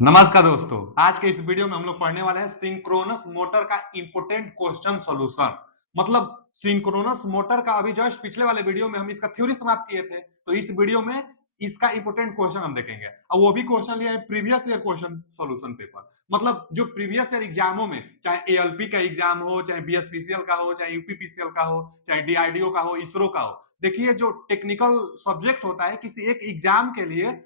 नमस्कार दोस्तों, आज के इस वीडियो में हम लोग पढ़ने वाले हैं सिंक्रोनस मोटर का इंपोर्टेंट क्वेश्चन सॉल्यूशन। मतलब सिंक्रोनस मोटर का अभी जस्ट पिछले वाले वीडियो में हम इसका थ्योरी समाप्त किए थे, तो इस वीडियो में इसका इंपोर्टेंट क्वेश्चन हम देखेंगे और वो भी क्वेश्चन लिया है previous year question solution paper. मतलब जो प्रीवियस ईयर एग्जामों में चाहे एएलपी का एग्जाम हो, चाहे बीएसपीसीएल का हो, चाहे यूपीपीसीएल का हो, चाहे डीआरडीओ का हो, इसरो का हो, देखिए जो टेक्निकल सब्जेक्ट होता है किसी एक एग्जाम के लिए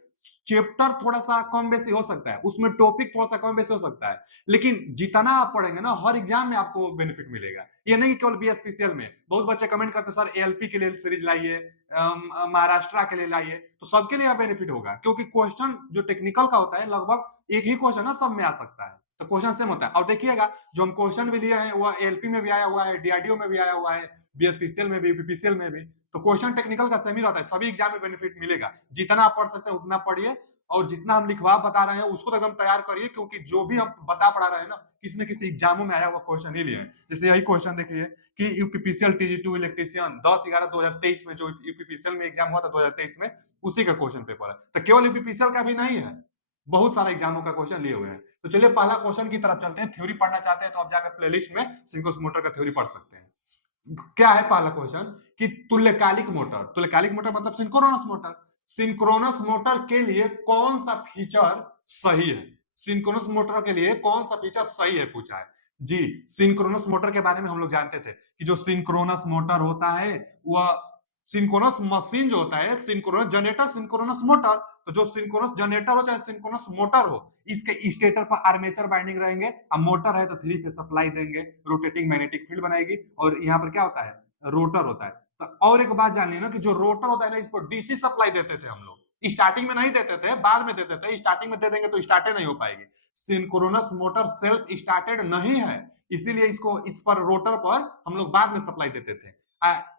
चैप्टर थोड़ा सा कम बेसी हो सकता है, उसमें टॉपिक थोड़ा सा कम बेसी हो सकता है, लेकिन जितना आप पढ़ेंगे ना हर एग्जाम में आपको बेनिफिट मिलेगा। ये नहीं केवल बीएसपीसीएल में। बहुत बच्चे कमेंट करते हैं सर एएलपी के लिए सीरीज लाइए, महाराष्ट्र के लिए लाइए, तो सबके लिए बेनिफिट होगा क्योंकि क्वेश्चन जो टेक्निकल का होता है लगभग एक ही क्वेश्चन ना सब में आ सकता है, तो क्वेश्चन सेम होता है। और देखिएगा जो हम क्वेश्चन भी लिए हैं वो एलपी में भी आया हुआ है, डीआरडीओ में भी आया हुआ है, बीएसपीसीएल में भी, यूपीपीसीएल में भी, तो क्वेश्चन टेक्निकल का सेम ही रहता है। सभी एग्जाम में बेनिफिट मिलेगा, जितना आप पढ़ सकते हैं उतना पढ़िए और जितना हम लिखवा बता रहे हैं उसको तो एकदम तैयार करिए, क्योंकि जो भी हम बता पढ़ा रहे हैं ना किसी न किसी एग्जामों में आया हुआ क्वेश्चन ही लिए हैं। जैसे यही क्वेश्चन देखिए कि यूपीपीसीएल टीजी2 इलेक्ट्रीशियन 10/11/2023 में जो यूपीपीसीएल में एग्जाम हुआ था 2023 में, उसी का क्वेश्चन पेपर है। तो केवल यूपीपीसीएल का भी नहीं है, बहुत सारे एग्जामों का क्वेश्चन लिए हुए हैं। तो चलिए पहला क्वेश्चन की तरफ चलते हैं। थ्योरी पढ़ना चाहते हैं तो आप जाकर प्लेलिस्ट में सिंक्रोनस मोटर का थ्योरी पढ़ सकते हैं। क्या है पहला क्वेश्चन कि तुल्यकालिक मोटर, तुल्यकालिक मोटर मतलब सिंक्रोनस मोटर, सिंक्रोनस मोटर के लिए कौन सा फीचर सही है, सिंक्रोनस मोटर के लिए कौन सा फीचर सही है पूछा है जी। सिंक्रोनस मोटर के बारे में हम लोग जानते थे कि जो सिंक्रोनस मोटर होता है वह सिंक्रोनस मशीन जो होता है, सिंक्रोनस जनरेटर, सिंक्रोनस मोटर, तो जो सिंक्रोनस जनरेटर हो चाहे सिंक्रोनस मोटर हो, इसके स्टेटर पर आर्मेचर बाइंडिंग रहेंगे, अब मोटर है तो थ्री फेज सप्लाई देंगे, रोटेटिंग मैग्नेटिक फील्ड बनाएगी, और यहाँ पर क्या होता है, रोटर होता है। तो और एक बात जान लेना कि जो रोटर होता है ना, इसको डीसी सप्लाई देते थे हम लोग, स्टार्टिंग में नहीं देते थे, बाद में देते थे। स्टार्टिंग में दे देंगे तो स्टार्ट नहीं हो पाएगी। सिंक्रोनस मोटर सेल्फ स्टार्टेड नहीं है, इसीलिए इसको इस पर रोटर पर हम लोग बाद में सप्लाई देते थे,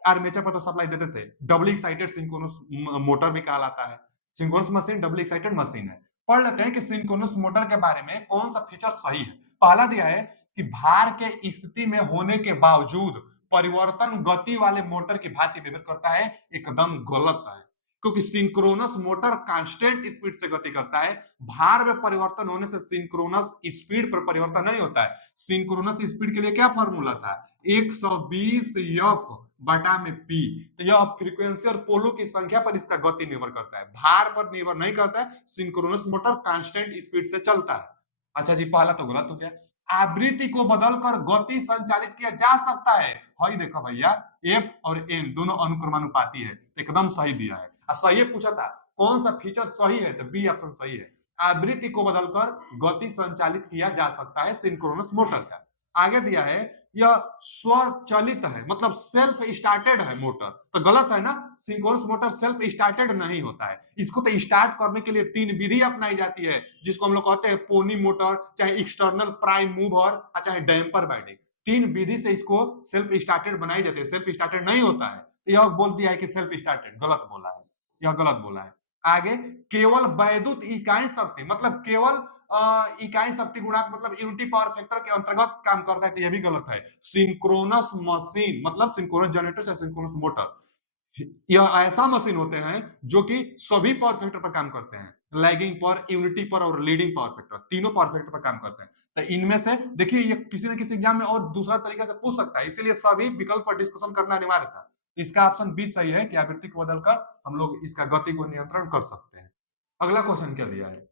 आर्मेचर पर तो सप्लाई देते थे। डबल एक्साइटेड सिंक्रोनस मोटर भी कहलाता है। Synchronous machine double excited machine है। पढ़ लेते हैं कि सिंक्रोनस मोटर के बारे में कौन सा फीचर सही है। पहला दिया है कि भार के स्थिति में होने के बावजूद परिवर्तन गति वाले मोटर की भांति व्यवहार करता है, एकदम गलत है, क्योंकि सिंक्रोनस मोटर कांस्टेंट स्पीड से गति करता है। भार में परिवर्तन होने से सिंक्रोनस स्पीड पर परिवर्तन नहीं होता है। सिंक्रोनस स्पीड के लिए क्या फॉर्मूला था, 120 एफ बटा में पी। तो यह फ्रीक्वेंसी और पोलो की संख्या पर इसका गति निर्भर करता है, भार पर निर्भर नहीं करता है। सिंक्रोनस मोटर कांस्टेंट स्पीड से चलता है। अच्छा जी, पहला तो गलत हो गया। आवृत्ति को बदलकर गति संचालित किया जा सकता है। हई देखो भैया, एफ और एन दोनों अनुक्रमानुपाती है, तो एकदम सही दिया है। सही पूछा था कौन सा फीचर सही है, तो बी ऑप्शन सही है। आवृत्ति को बदलकर गति संचालित किया जा सकता है सिंक्रोनस मोटर का। आगे दिया है यह स्वचालित है, मतलब सेल्फ स्टार्टेड है मोटर, तो गलत है ना। सिंक्रोनस मोटर सेल्फ स्टार्टेड नहीं होता है, इसको तो स्टार्ट करने के लिए तीन विधि अपनाई जाती है, जिसको हम लोग कहते हैं पोनी मोटर, चाहे एक्सटर्नल प्राइम मूवर, चाहे डैम्पर बाइंडिंग। तीन विधि से इसको सेल्फ स्टार्टेड बनाई जाती है, सेल्फ स्टार्टेड नहीं होता है। यह बोल दिया है कि सेल्फ स्टार्टेड, गलत बोला है, यह गलत बोला है। आगे, केवल वैद्युत इकाई शक्ति, मतलब केवल इकाई शक्ति गुणांक, मतलब यूनिटी पावर फैक्टर के अंतर्गत काम करता है, तो यह भी गलत है। सिंक्रोनस मशीन मतलब सिंक्रोनस जनरेटर या सिंक्रोनस मोटर, यह ऐसा मशीन होते हैं जो कि सभी पावर फैक्टर पर काम करते हैं, लैगिंग पर, यूनिटी पर और लीडिंग पावर फैक्टर, तीनों पावर फैक्टर पर काम करते हैं। तो इनमें से देखिए ये किसी न किसी एग्जाम में और दूसरा तरीका से पूछ सकता है, इसीलिए सभी विकल्प पर डिस्कशन करना अनिवार्य था। इसका ऑप्शन बी सही है कि आवृत्ति को बदलकर हम लोग इसका गति को नियंत्रण कर सकते हैं। अगला क्वेश्चन क्या दिया है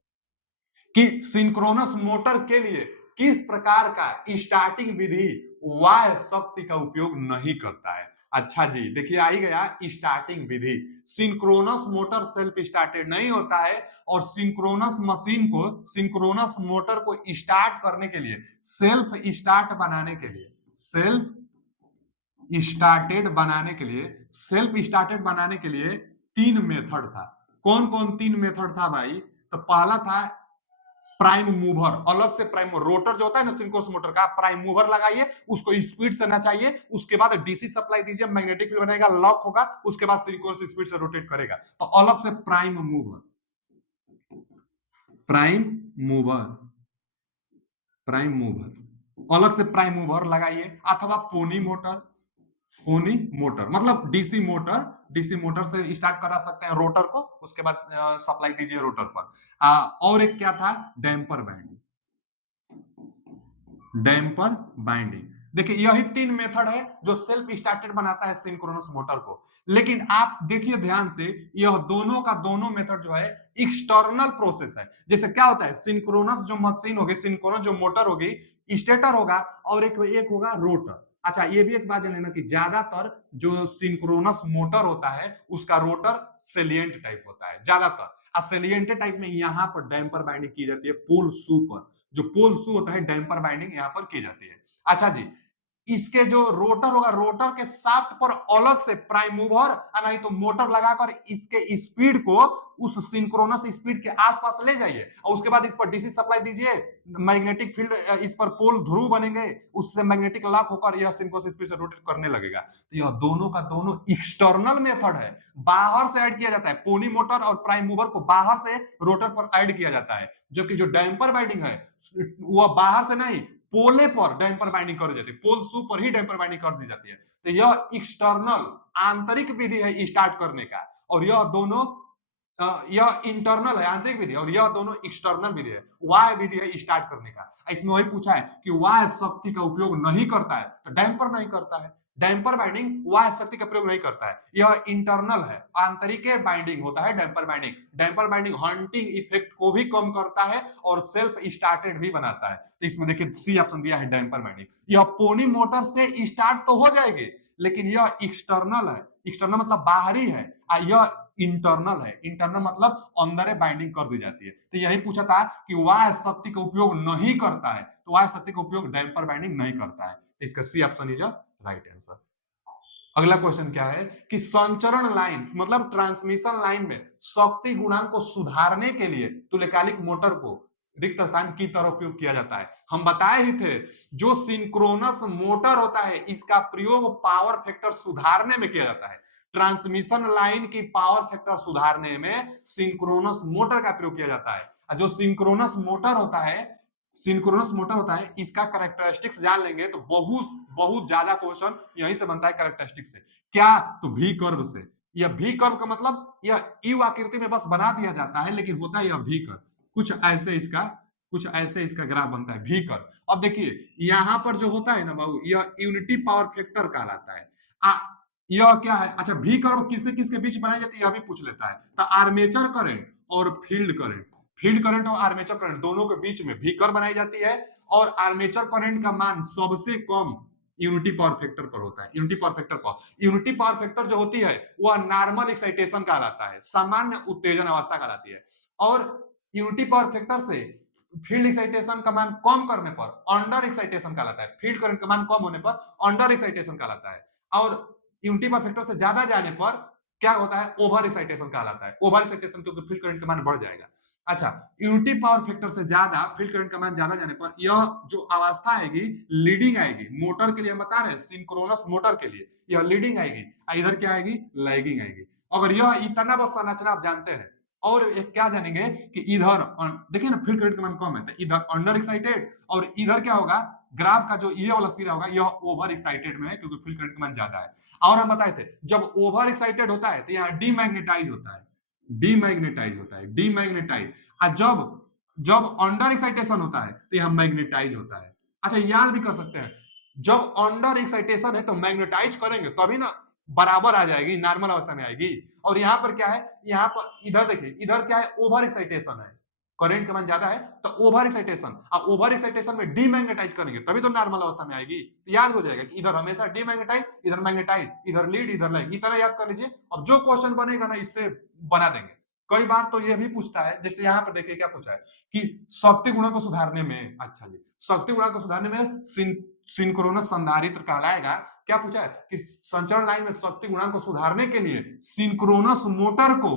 कि सिंक्रोनस मोटर के लिए किस प्रकार का स्टार्टिंग विधि वाह्य शक्ति का उपयोग नहीं करता है। अच्छा जी, देखिए आ ही गया स्टार्टिंग विधि। सिंक्रोनस मोटर सेल्फ स्टार्टेड नहीं होता है, और सिंक्रोनस मशीन को, सिंक्रोनस मोटर को स्टार्ट करने के लिए, सेल्फ स्टार्ट बनाने के लिए, सेल्फ स्टार्टेड बनाने के लिए, सेल्फ स्टार्टेड बनाने के लिए तीन मेथड था। कौन कौन तीन मेथड था भाई, तो पहला था प्राइम मूवर, अलग से प्राइम रोटर जो होता है ना सिंक्रोनस मोटर का, प्राइम मूवर लगाइए, उसको स्पीड से नचाइए, उसके बाद डीसी सप्लाई दीजिए, मैग्नेटिक फील्ड बनेगा, लॉक होगा, उसके बाद सिंक्रोनस स्पीड से रोटेट करेगा। तो अलग से prime mover, prime mover, prime mover, अलग से प्राइम मूवर लगाइए, अथवा पोनी मोटर, पोनी मोटर मतलब डीसी मोटर, डीसी मोटर से स्टार्ट करा सकते हैं रोटर को, उसके बाद सप्लाई दीजिए रोटर पर। और एक क्या था, डैम्पर बाइंडिंग, डैम्पर बाइंडिंग। देखिए यही तीन मेथड है जो सेल्फ स्टार्टेड बनाता है सिंक्रोनस मोटर को। लेकिन आप देखिए ध्यान से, यह दोनों का दोनों मेथड जो है एक्सटर्नल प्रोसेस है। जैसे क्या होता है, सिंक्रोनस जो मशीन होगी, सिंक्रोनस जो मोटर होगी, स्टेटर होगा और एक होगा रोटर। अच्छा ये भी एक बात जान लेना कि ज्यादातर जो सिंक्रोनस मोटर होता है उसका रोटर सेलिएंट टाइप होता है ज्यादातर। सेलिएंट टाइप में यहाँ पर डैम्पर बाइंडिंग की जाती है पोल शू पर, जो पोल शू होता है डैम्पर बाइंडिंग यहाँ पर की जाती है। अच्छा जी, इसके जो रोटर होगा, रोटर के शाफ्ट पर अलग से प्राइम मूवर नहीं तो मोटर लगाकर इसके स्पीड को उस सिंक्रोनस स्पीड के आसपास ले जाइए और उसके बाद इस पर डीसी सप्लाई दीजिए, मैग्नेटिक फील्ड इस पर पोल ध्रुव बनेंगे, उससे मैग्नेटिक लॉक होकर यह सिंक्रोनस स्पीड से रोटेट करने लगेगा। तो यह दोनों का दोनों एक्सटर्नल मेथड है, बाहर से ऐड किया जाता है। पोनी मोटर और प्राइम मूवर को बाहर से रोटर पर ऐड किया जाता है, जबकि जो डैम्पर बाइंडिंग है वह बाहर से नहीं, पोले पर डैम्पर बाइंडिंग कर दी जाती है, पोल शू पर ही डैम्पर बाइंडिंग कर दी जाती है। तो यह एक्सटर्नल आंतरिक विधि है स्टार्ट करने का, और यह दोनों यह इंटरनल है आंतरिक विधि, और यह दोनों एक्सटर्नल विधि है, वाह विधि है स्टार्ट करने का। इसमें वही पूछा है कि वाह शक्ति का उपयोग नहीं करता है तो डैम्पर नहीं करता है, डैम्पर बाइंडिंग वाह शक्ति का प्रयोग नहीं करता है, यह इंटरनल है, आंतरिक बाइंडिंग होता है damper binding. Damper binding hunting effect को भी कम करता है और सेल्फ स्टार्टेड भी बनाता है। तो इसमें देखिए सी ऑप्शन दिया है डैम्पर बाइंडिंग। यह पोनी मोटर से स्टार्ट तो हो जाएगी लेकिन यह एक्सटर्नल है, एक्सटर्नल मतलब बाहरी है, यह इंटरनल है, इंटरनल मतलब अंदर बाइंडिंग कर दी जाती है। तो यही पूछा था कि वाह शक्ति का उपयोग नहीं करता है, तो वाह शक्ति का उपयोग डैम्पर बाइंडिंग नहीं करता है। तो इसका C option is right answer. अगला क्वेश्चन क्या है कि संचरण लाइन मतलब ट्रांसमिशन लाइन में शक्ति गुणांक को सुधारने के लिए तुल्यकालिक मोटर को रिक्त स्थान की तरह उपयोग किया जाता है। हम बताए ही थे जो सिंक्रोनस मोटर होता है इसका प्रयोग पावर फैक्टर सुधारने में किया जाता है। ट्रांसमिशन लाइन की पावर फैक्टर सुधारने में सिंक्रोनस मोटर का प्रयोग किया जाता है। जो सिंक्रोनस मोटर होता है, सिंक्रोनस मोटर होता है, इसका कैरेक्टरिस्टिक्स जान लेंगे तो बहुत बहुत ज्यादा क्वेश्चन यहीं से बनता है कैरेक्टरिस्टिक्स से। क्या, तो भी कर्व से। यह भी कर्व का मतलब यह यू आकृति में बस बना दिया जाता है लेकिन होता है यह भी कर्व। कुछ ऐसे इसका ग्राफ बनता है भी कर्व। अब देखिए यहां पर जो होता है ना बाबू, यह यूनिटी पावर फैक्टर कहलाता है। यह क्या है, अच्छा भी कर्व किसके किसके बीच बनाई जाती है यह भी पूछ लेता है। तो आर्मेचर करंट और फील्ड करंट, फील्ड करंट और आर्मेचर करंट दोनों के बीच में भी कर्व बनाई जाती है। और आर्मेचर करंट का मान सबसे कम यूनिटी पावर फैक्टर पर होता है। यूनिटी पावर फैक्टर पर, यूनिटी पावर फैक्टर जो होती है वह नॉर्मल एक्साइटेशन कहलाता है, सामान्य उत्तेजन अवस्था कहलाती है। और यूनिटी पावर फैक्टर से फील्ड एक्साइटेशन का मान कम करने पर अंडर एक्साइटेशन कहलाता है, फील्ड करंट का मान कम होने पर अंडर एक्साइटेशन कहलाता है। और यूनिटी पावर फैक्टर से ज्यादा जाने पर क्या होता है, ओवर एक्साइटेशन कहलाता है। ओवर एक्साइटेशन क्योंकि फील्ड करंट का मान बढ़ जाएगा। अच्छा, यूनिटी पावर फैक्टर से ज्यादा फील्ड करंट का मान ज्यादा जाने पर यह जो अवस्था आएगी लीडिंग आएगी। मोटर के लिए हम बता रहे हैं सिंक्रोनस मोटर के लिए यह लीडिंग आएगी, इधर क्या आएगी, लैगिंग आएगी। अगर यह इतना बस संरचना आप जानते हैं। और एक क्या जानेंगे कि इधर देखिए ना फील्ड करंट का मान कम है तो इधर अंडर एक्साइटेड, और इधर क्या होगा, ग्राफ का जो ये वाला सिरा होगा यह ओवर एक्साइटेड में है क्योंकि फील्ड करंट का मान ज्यादा है। और हम बताए थे जब ओवर एक्साइटेड होता है तो यहाँ डीमैग्नेटाइज होता है, डीमैग्नेटाइज होता है, डीमैग्नेटाइज। और जब जब अंडर एक्साइटेशन होता है तो यहां मैग्नेटाइज होता है। अच्छा याद भी कर सकते हैं, जब अंडर एक्साइटेशन है तो मैग्नेटाइज करेंगे तभी ना बराबर आ जाएगी, नॉर्मल अवस्था में आएगी। और यहां पर क्या है, यहां पर इधर देखिए इधर क्या है, ओवर एक्साइटेशन है, करंट का मान ज्यादा है तो ओवर एक्साइटेशन, और ओवर एक्साइटेशन में डीमैग्नेटाइज करेंगे तभी तो नॉर्मल अवस्था में आएगी। तो याद हो जाएगा कि इधर हमेशा डीमैग्नेटाइज, इधर मैग्नेटाइज, इधर लीड, इधर लाइट, इतना याद कर लीजिए। अब जो क्वेश्चन बनेगा ना इससे बना देंगे। कई बार तो यह भी पूछता है, जैसे यहाँ पर देखिए क्या पूछा है कि शक्ति गुणा को सुधारने में, अच्छा जी शक्ति गुणा को सुधारने में सिंक्रोनस संधारित्र कहलाएगा। क्या पूछा है कि संचरण लाइन में शक्ति गुणांक को सुधारने के लिए सिंक्रोनस मोटर को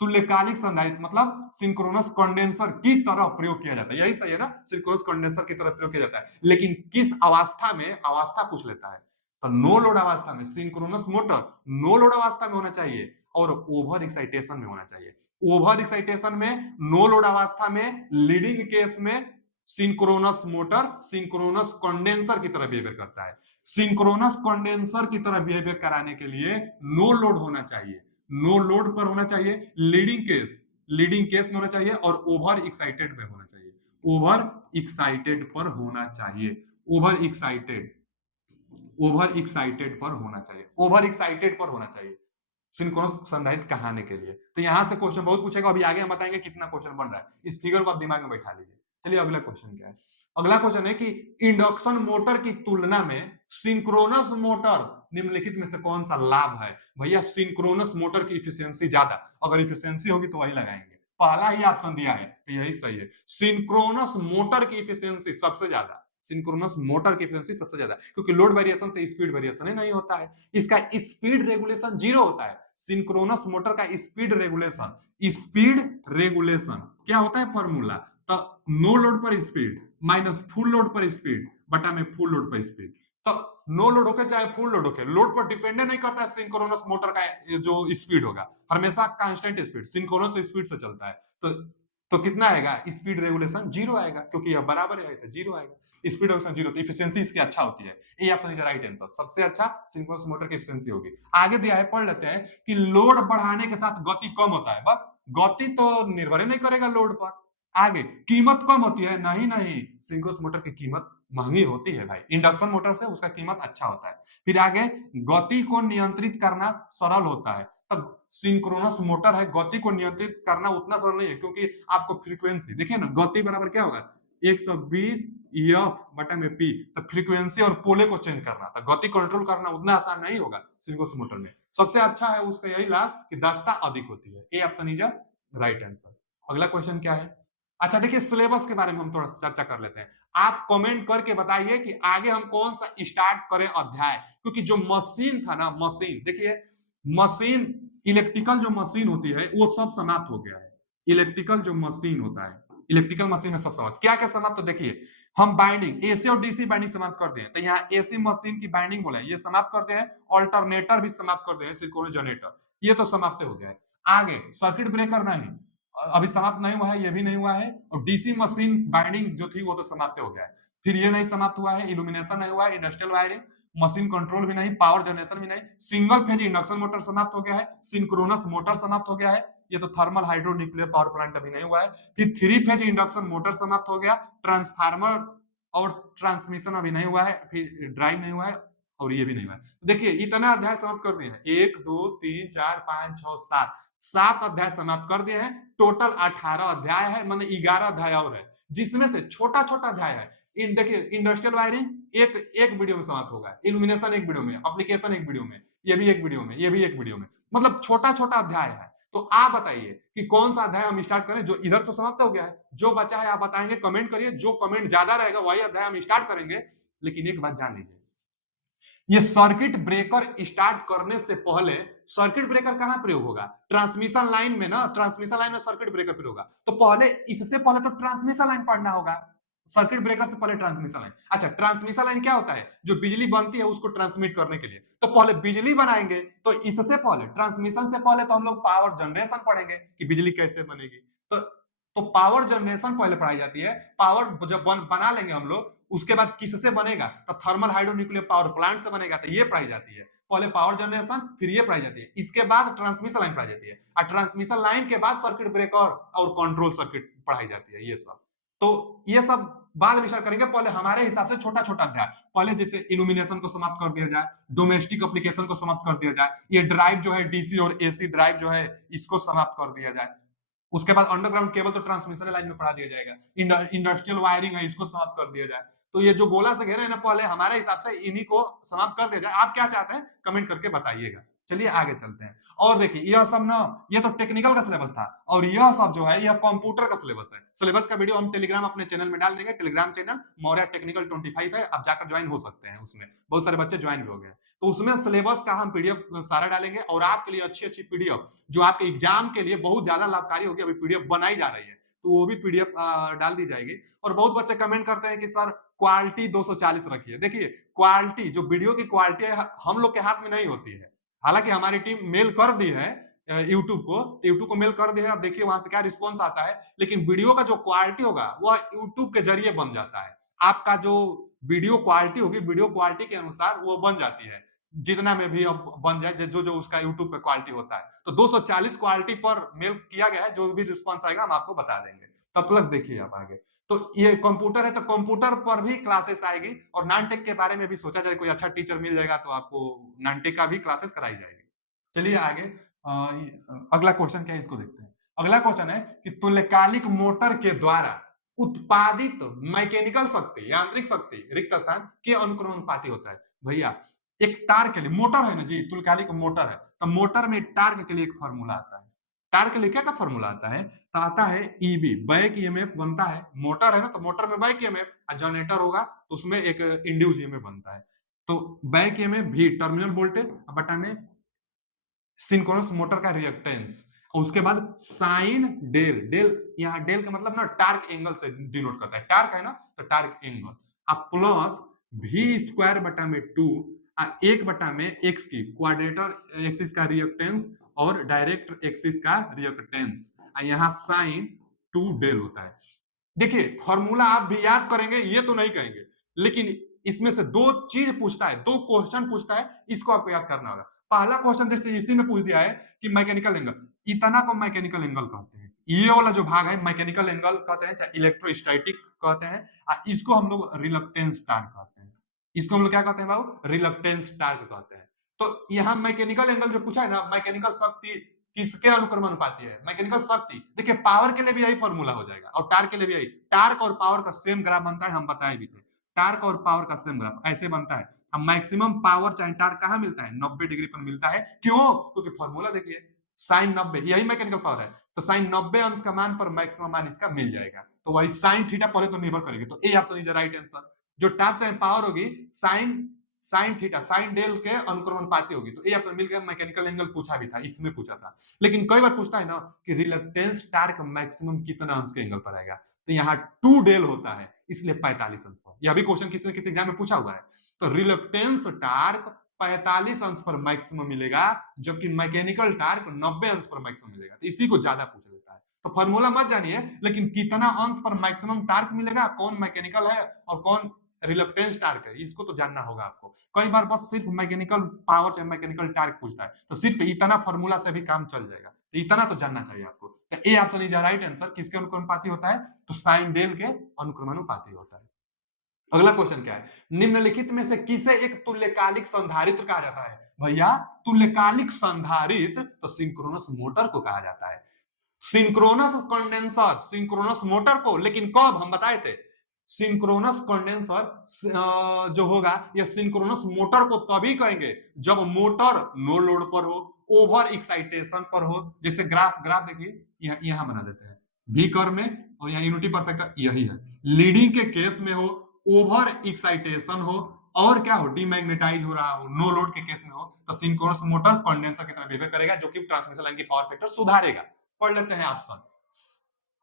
तुल्यकालिक संधारित्र मतलब सिंक्रोनस कंडेंसर की तरह प्रयोग किया जाता है। यही सही है ना, सिंक्रोनस कंडेंसर की तरह प्रयोग किया जाता है। लेकिन किस अवस्था में, अवस्था पूछ लेता है। तो नो लोड अवस्था में सिंक्रोनस मोटर नो लोड अवस्था में होना चाहिए और ओवर एक्साइटेशन में होना चाहिए। ओवर एक्साइटेशन में, नो लोड अवस्था में, लीडिंग केस में सिंक्रोनस मोटर सिंक्रोनस कंडेंसर की तरह बिहेवियर करता है। सिंक्रोनस कंडेंसर की तरह बिहेवियर कराने के लिए नो लोड होना चाहिए, नो लोड पर होना चाहिए, लीडिंग केस में होना चाहिए और ओवर एक्साइटेड में होना चाहिए, ओवर एक्साइटेड पर होना चाहिए, ओवर एक्साइटेड, ओवर एक्साइटेड पर होना चाहिए, ओवर एक्साइटेड पर होना चाहिए सिंक्रोनस संधारित्र कहाने के लिए। तो यहां से क्वेश्चन बहुत पूछेगा, अभी आगे हम बताएंगे कितना क्वेश्चन बन रहा है, इस फिगर को आप दिमाग में बैठा लीजिए। चलिए अगला क्वेश्चन क्या है। अगला क्वेश्चन है कि इंडक्शन मोटर की तुलना में सिंक्रोनस मोटर निम्नलिखित में से कौन सा लाभ है। भैया सिंक्रोनस मोटर की इफिशियंसी ज्यादा, अगर इफिशियंसी होगी तो वही लगाएंगे, पहला ही ऑप्शन दिया है तो यही सही है। सिंक्रोनस मोटर की इफिशियंसी सबसे ज्यादा, सिंक्रोनस मोटर की इफिशियंसी सबसे ज्यादा, क्योंकि लोड वेरिएशन से स्पीड वेरिएशन ही नहीं होता है, इसका स्पीड रेगुलेशन जीरो होता है। सिंक्रोनस मोटर का स्पीड रेगुलेशन, स्पीड रेगुलेशन क्या होता है फॉर्मूला, तो नो लोड पर स्पीड माइनस फुल लोड पर स्पीड बटा में फुल लोड पर स्पीड। तो नो लोड होके चाहे फुल लोड होके, लोड पर डिपेंडेंट नहीं करता है सिंक्रोनस मोटर का जो स्पीड होगा, हमेशा कांस्टेंट स्पीड, सिंक्रोनस स्पीड से चलता है। तो कितना आएगा, स्पीड रेगुलेशन जीरो आएगा, क्योंकि यह बराबर है तो जीरो आएगा, स्पीड रेगुलेशन जीरो, तो इफिशियंसी इसकी अच्छा होती है। ए ऑप्शन इज राइट आंसर, सबसे अच्छा सिंक्रोनस मोटर की इफिशियंसी होगी। आगे दिया है, पढ़ लेते हैं कि लोड बढ़ाने के साथ गति कम होता है, बस गति तो निर्भर नहीं करेगा लोड पर। आगे कीमत कम होती है, नहीं नहीं, सिंक्रोनस मोटर की कीमत महंगी होती है भाई, इंडक्शन मोटर से उसका कीमत अच्छा होता है। फिर आगे गति को नियंत्रित करना सरल होता है, तब सिंक्रोनस मोटर है, गति को नियंत्रित करना उतना सरल नहीं है, क्योंकि आपको फ्रीक्वेंसी देखिए ना, गति बराबर क्या होगा 120 एफ बटा में पी, तो फ्रीक्वेंसी और पोले को चेंज करना, तो गति कंट्रोल करना उतना आसान नहीं होगा सिंक्रोनस मोटर में। सबसे अच्छा है उसका यही लाभ कि दक्षता अधिक होती है। ए ऑप्शन इज राइट आंसर। अगला क्वेश्चन क्या है। अच्छा देखिए, सिलेबस के बारे में हम थोड़ा सा चर्चा कर लेते हैं। आप कमेंट करके बताइए कि आगे हम कौन सा स्टार्ट करें अध्याय, क्योंकि जो मशीन था ना, मशीन देखिए, मशीन इलेक्ट्रिकल जो मशीन होती है वो सब समाप्त हो गया है। इलेक्ट्रिकल जो मशीन होता है, इलेक्ट्रिकल मशीन में सब समाप्त, क्या क्या समाप्त, तो देखिए हम बाइंडिंग एसी और डीसी बाइंडिंग समाप्त करते हैं, तो यहाँ एसी मशीन की बाइंडिंग बोला है ये समाप्त करते हैं, ऑल्टरनेटर भी समाप्त करते हैं, सिंक्रोनस जनरेटर, ये तो समाप्त हो गया है। आगे सर्किट ब्रेकर नहीं, अभी समाप्त नहीं हुआ है, ये भी नहीं हुआ है, और डीसी मशीन बाइंडिंग जो थी वो तो समाप्त हो गया है। फिर ये नहीं समाप्त हुआ है, इल्यूमिनेशन नहीं हुआ है, इंडस्ट्रियल वायरिंग, मशीन कंट्रोल भी नहीं, पावर जनरेशन भी नहीं, सिंगल फेज इंडक्शन मोटर समाप्त हो गया है, सिंक्रोनस मोटर समाप्त हो गया है, ये तो thermal hydro nuclear power plant अभी नहीं हुआ है। फिर थ्री फेज इंडक्शन मोटर समाप्त हो गया, ट्रांसफार्मर और ट्रांसमिशन अभी नहीं हुआ है, फिर ड्राइव नहीं हुआ है, और ये भी नहीं हुआ है। देखिए इतना अध्याय समाप्त कर दिए हैं, 1 2 3 4 5 6 7, 7 अध्याय समाप्त कर दिए हैं। टोटल 18 अध्याय है, माने 11 अध्याय और है, जिसमें से छोटा छोटा अध्याय है। इन देखिए इंडस्ट्रियल वायरिंग एक वीडियो में समाप्त होगा, इल्यूमिनेशन एक वीडियो में, एप्लीकेशन एक वीडियो में, ये भी एक वीडियो में, ये भी एक वीडियो में, मतलब छोटा छोटा अध्याय है। तो आप बताइए कि कौन सा अध्याय हम स्टार्ट करें, जो इधर तो समाप्त हो गया है, जो बचा है आप बताएंगे, कमेंट करिए, जो कमेंट ज्यादा रहेगा वही अध्याय हम स्टार्ट करेंगे। लेकिन एक बात जान लीजिए, ये सर्किट ब्रेकर स्टार्ट करने से पहले, सर्किट ब्रेकर कहां प्रयोग होगा, ट्रांसमिशन लाइन में ना, ट्रांसमिशन लाइन में सर्किट ब्रेकर प्रयोग होगा, तो पहले इससे पहले तो ट्रांसमिशन लाइन पढ़ना होगा, सर्किट ब्रेकर से पहले ट्रांसमिशन लाइन। अच्छा ट्रांसमिशन लाइन क्या होता है, जो बिजली बनती है उसको ट्रांसमिट करने के लिए, तो पहले बिजली बनाएंगे, तो इससे पहले ट्रांसमिशन से पहले तो हम लोग पावर जनरेशन पढ़ेंगे कि बिजली कैसे बनेगी, तो पावर जनरेशन पहले पढ़ाई जाती है। पावर जब बना लेंगे हम लोग, उसके बाद किससे बनेगा, तो thermal hydro nuclear power plant से बनेगा, तो ये पढ़ाई जाती है। पहले पावर जनरेशन, फिर ये पढ़ाई जाती है, इसके बाद ट्रांसमिशन लाइन पढ़ाई जाती है, और ट्रांसमिशन लाइन के बाद सर्किट ब्रेकर और कंट्रोल सर्किट पढ़ाई जाती है। ये सब तो ये सब बाद विचार करेंगे, पहले हमारे हिसाब से छोटा छोटा अध्याय, पहले जैसे इल्यूमिनेशन को समाप्त कर दिया जाए, डोमेस्टिक एप्लीकेशन को समाप्त कर दिया जाए, ये ड्राइव जो है डीसी और एसी ड्राइव जो है इसको समाप्त कर दिया जाए, उसके बाद अंडरग्राउंड केबल तो ट्रांसमिशन लाइन में पढ़ा दिया जाएगा, इंडस्ट्रियल वायरिंग है इसको समाप्त कर दिया जाए। तो ये जो गोला से घेरे हैं ना, पहले हमारे हिसाब से इन्हीं को समाप्त कर दिया जाए। आप क्या चाहते हैं कमेंट करके बताइएगा। चलिए आगे चलते हैं। और देखिए यह सब ना, ये तो टेक्निकल का सिलेबस था, और यह सब जो है यह कंप्यूटर का सिलेबस है। सिलेबस का वीडियो हम टेलीग्राम अपने चैनल में डाल देंगे, टेलीग्राम चैनल मौर्य टेक्निकल 25 है, आप जाकर ज्वाइन हो सकते हैं, उसमें बहुत सारे बच्चे ज्वाइन भी हो गए। तो उसमें सिलेबस का हम पीडीएफ सारा डालेंगे, और आपके लिए अच्छी अच्छी पीडीएफ जो आपके एग्जाम के लिए बहुत ज्यादा लाभकारी होगी, अभी पीडीएफ बनाई जा रही है, तो वो भी पीडीएफ डाल दी जाएगी। और बहुत बच्चे कमेंट करते हैं कि सर क्वालिटी 240 रखिए। देखिए क्वालिटी, जो वीडियो की क्वालिटी है हम लोग के हाथ में नहीं होती है, हालांकि हमारी टीम मेल कर दी है यूट्यूब को मेल कर दिया, अब देखिए वहां से क्या रिस्पॉन्स आता है। लेकिन वीडियो का जो क्वालिटी होगा वह यूट्यूब के जरिए बन जाता है। आपका जो वीडियो क्वालिटी होगी, वीडियो क्वालिटी के अनुसार वो बन जाती है, जितना में भी अब बन जाए, जो जो उसका यूट्यूब पे क्वालिटी होता है। तो 240 क्वालिटी पर मेल किया गया है, जो भी रिस्पॉन्स आएगा हम आपको बता देंगे। तब तक देखिए आप आगे। तो ये कंप्यूटर है, तो कंप्यूटर पर भी क्लासेस आएगी, और नॉन टेक के बारे में भी सोचा जाए, कोई अच्छा टीचर मिल जाएगा तो आपको नॉन टेक का भी क्लासेस कराई जाएगी। चलिए आगे। अगला क्वेश्चन क्या है, इसको देखते हैं। अगला क्वेश्चन है कि तुल्यकालिक मोटर के द्वारा उत्पादित मैकेनिकल शक्ति, यांत्रिक शक्ति रिक्त स्थान के अनुक्रमानुपाती होता है। भैया एक तार के लिए, मोटर है ना जी, तुल्यकालिक मोटर है, तो मोटर में टार्क के लिए एक फॉर्मूला आता है। टार्क के लिए क्या फॉर्मूला आता है? तो आता है ईबी, बैक ईएमएफ बनता है। मोटर है ना, तो मोटर में बैक ईएमएफ, जनरेटर होगा तो उसमें एक इंड्यूस ईएमएफ बनता है। तो बैक ईएमएफ भी टर्मिनल वोल्टेज बटा में सिंक्रोनस मोटर का रिएक्टेंस, और उसके बाद साइन डेल, डेल यहाँ डेल का मतलब ना टार्क एंगल से डिनोट करता है, टार्क है ना तो टार्क एंगल, अब प्लस v स्क्वायर बटा में 2, एक बटा में x की क्वाड्रेटर एक्सिस का रिएक्टेंस और डायरेक्ट एक्सिस का रिएक्टेंस, यहाँ साइन 2 डेल होता है। देखिए फॉर्मूला आप भी याद करेंगे ये तो नहीं कहेंगे, लेकिन इसमें से दो चीज पूछता है, दो क्वेश्चन पूछता है, इसको आपको याद करना होगा। पहला क्वेश्चन जैसे इसी में पूछ दिया है कि मैकेनिकल एंगल, इतना को मैकेनिकल एंगल कहते हैं, ये वाला जो भाग है मैकेनिकल एंगल कहते हैं, चाहे इलेक्ट्रोस्टैटिक कहते हैं, इसको हम लोग रिलक्टेंस टार्क कहते हैं। इसको हम लोग क्या कहते हैं बाबू? रिलक्टेंस टार्क कहते हैं। तो यहाँ मैकेनिकल एंगल जो पूछा है ना, मैकेनिकल शक्ति किसके अनुक्रमानुपाती है? मैकेनिकल शक्ति। देखिए पावर के लिए भी यही फॉर्मूला हो जाएगा, और टार्क के लिए भी यही। टार्क और पावर का सेम ग्राफ बनता है, हम बताए भी थे। टार्क और पावर का सेम ग्राफ ऐसे बनता है। अब मैक्सिमम पावर चाहे टार्क कहां मिलता है? 90 डिग्री पर मिलता है। क्यों? क्योंकि फॉर्मूला देखिए, साइन 90, यही मैकेनिकल पावर है, तो साइन 90 अंश का मान पर मैक्सिमम मान इसका मिल जाएगा। तो वही साइन थीटा पहले तो निर्भर करेगी, तो A option is right answer. जो टार्क चाहे पावर होगी, साइन साइन थीटा, साइन डेल के अनुक्रमानुपाती होगी, तो ए ऑप्शन मिल गया। मैकेनिकल एंगल पूछा भी था, इसमें पूछा था। लेकिन कई बार पूछता है ना कि रिलक्टेंस टार्क मैक्सिमम कितना अंश के एंगल पर आएगा, तो यहाँ 2 डेल होता है, इसलिए 45 अंश पर। यह भी क्वेश्चन किसी न किसी एग्जाम में पूछा हुआ है। तो रिलक्टेंस टार्क 45 अंश पर मैक्सिमम मिलेगा, जबकि मैकेनिकल टार्क 90 अंश पर मैक्सिमम मिलेगा, तो इसी को ज्यादा पूछ लेता है। तो फॉर्मूला मत जानिए, लेकिन कितना अंश पर मैक्सिमम टार्क मिलेगा, कौन मैकेनिकल है और कौन रिलक्टेंस टार्क है, इसको तो जानना होगा आपको। कई बार बस सिर्फ मैकेनिकल पावर से मैकेनिकल टार्क पूछता है, तो सिर्फ इतना फॉर्मूला से भी काम चल जाएगा, तो इतना तो जानना चाहिए आपको। तो A option is right answer. किसके अनुक्रमानुपाती होता है? तो साइन डेल के अनुक्रमानुपाती होता है। अगला क्वेश्चन क्या है? निम्नलिखित में से किसे एक तुल्यकालिक संधारित्र कहा जाता है? भैया तुल्यकालिक संधारित्र तो सिंक्रोनस मोटर को कहा जाता है। सिंक्रोनस कंडेंसर, सिंक्रोनस मोटर को, लेकिन कब? हम बताए थे सिंक्रोनस कंडेंसर जो होगा, या सिंक्रोनस मोटर को तभी कहेंगे जब मोटर नो लोड पर हो, ओवर एक्साइटेशन पर हो। जैसे ग्राफ ग्राफ देखिए, यहां बना देते हैं भी कर्व में, और यहाँ यूनिटी परफेक्ट यही है। लीडिंग के केस में हो, ओवर एक्साइटेशन हो, और क्या हो, डीमैग्नेटाइज हो रहा हो, नो लोड के केस में हो, तो सिंक्रोनस मोटर कंडेंसर की तरह बिहेव करेगा, जो कि ट्रांसमिशन लाइन की पावर फैक्टर सुधारेगा। पढ़ लेते हैं ऑप्शन।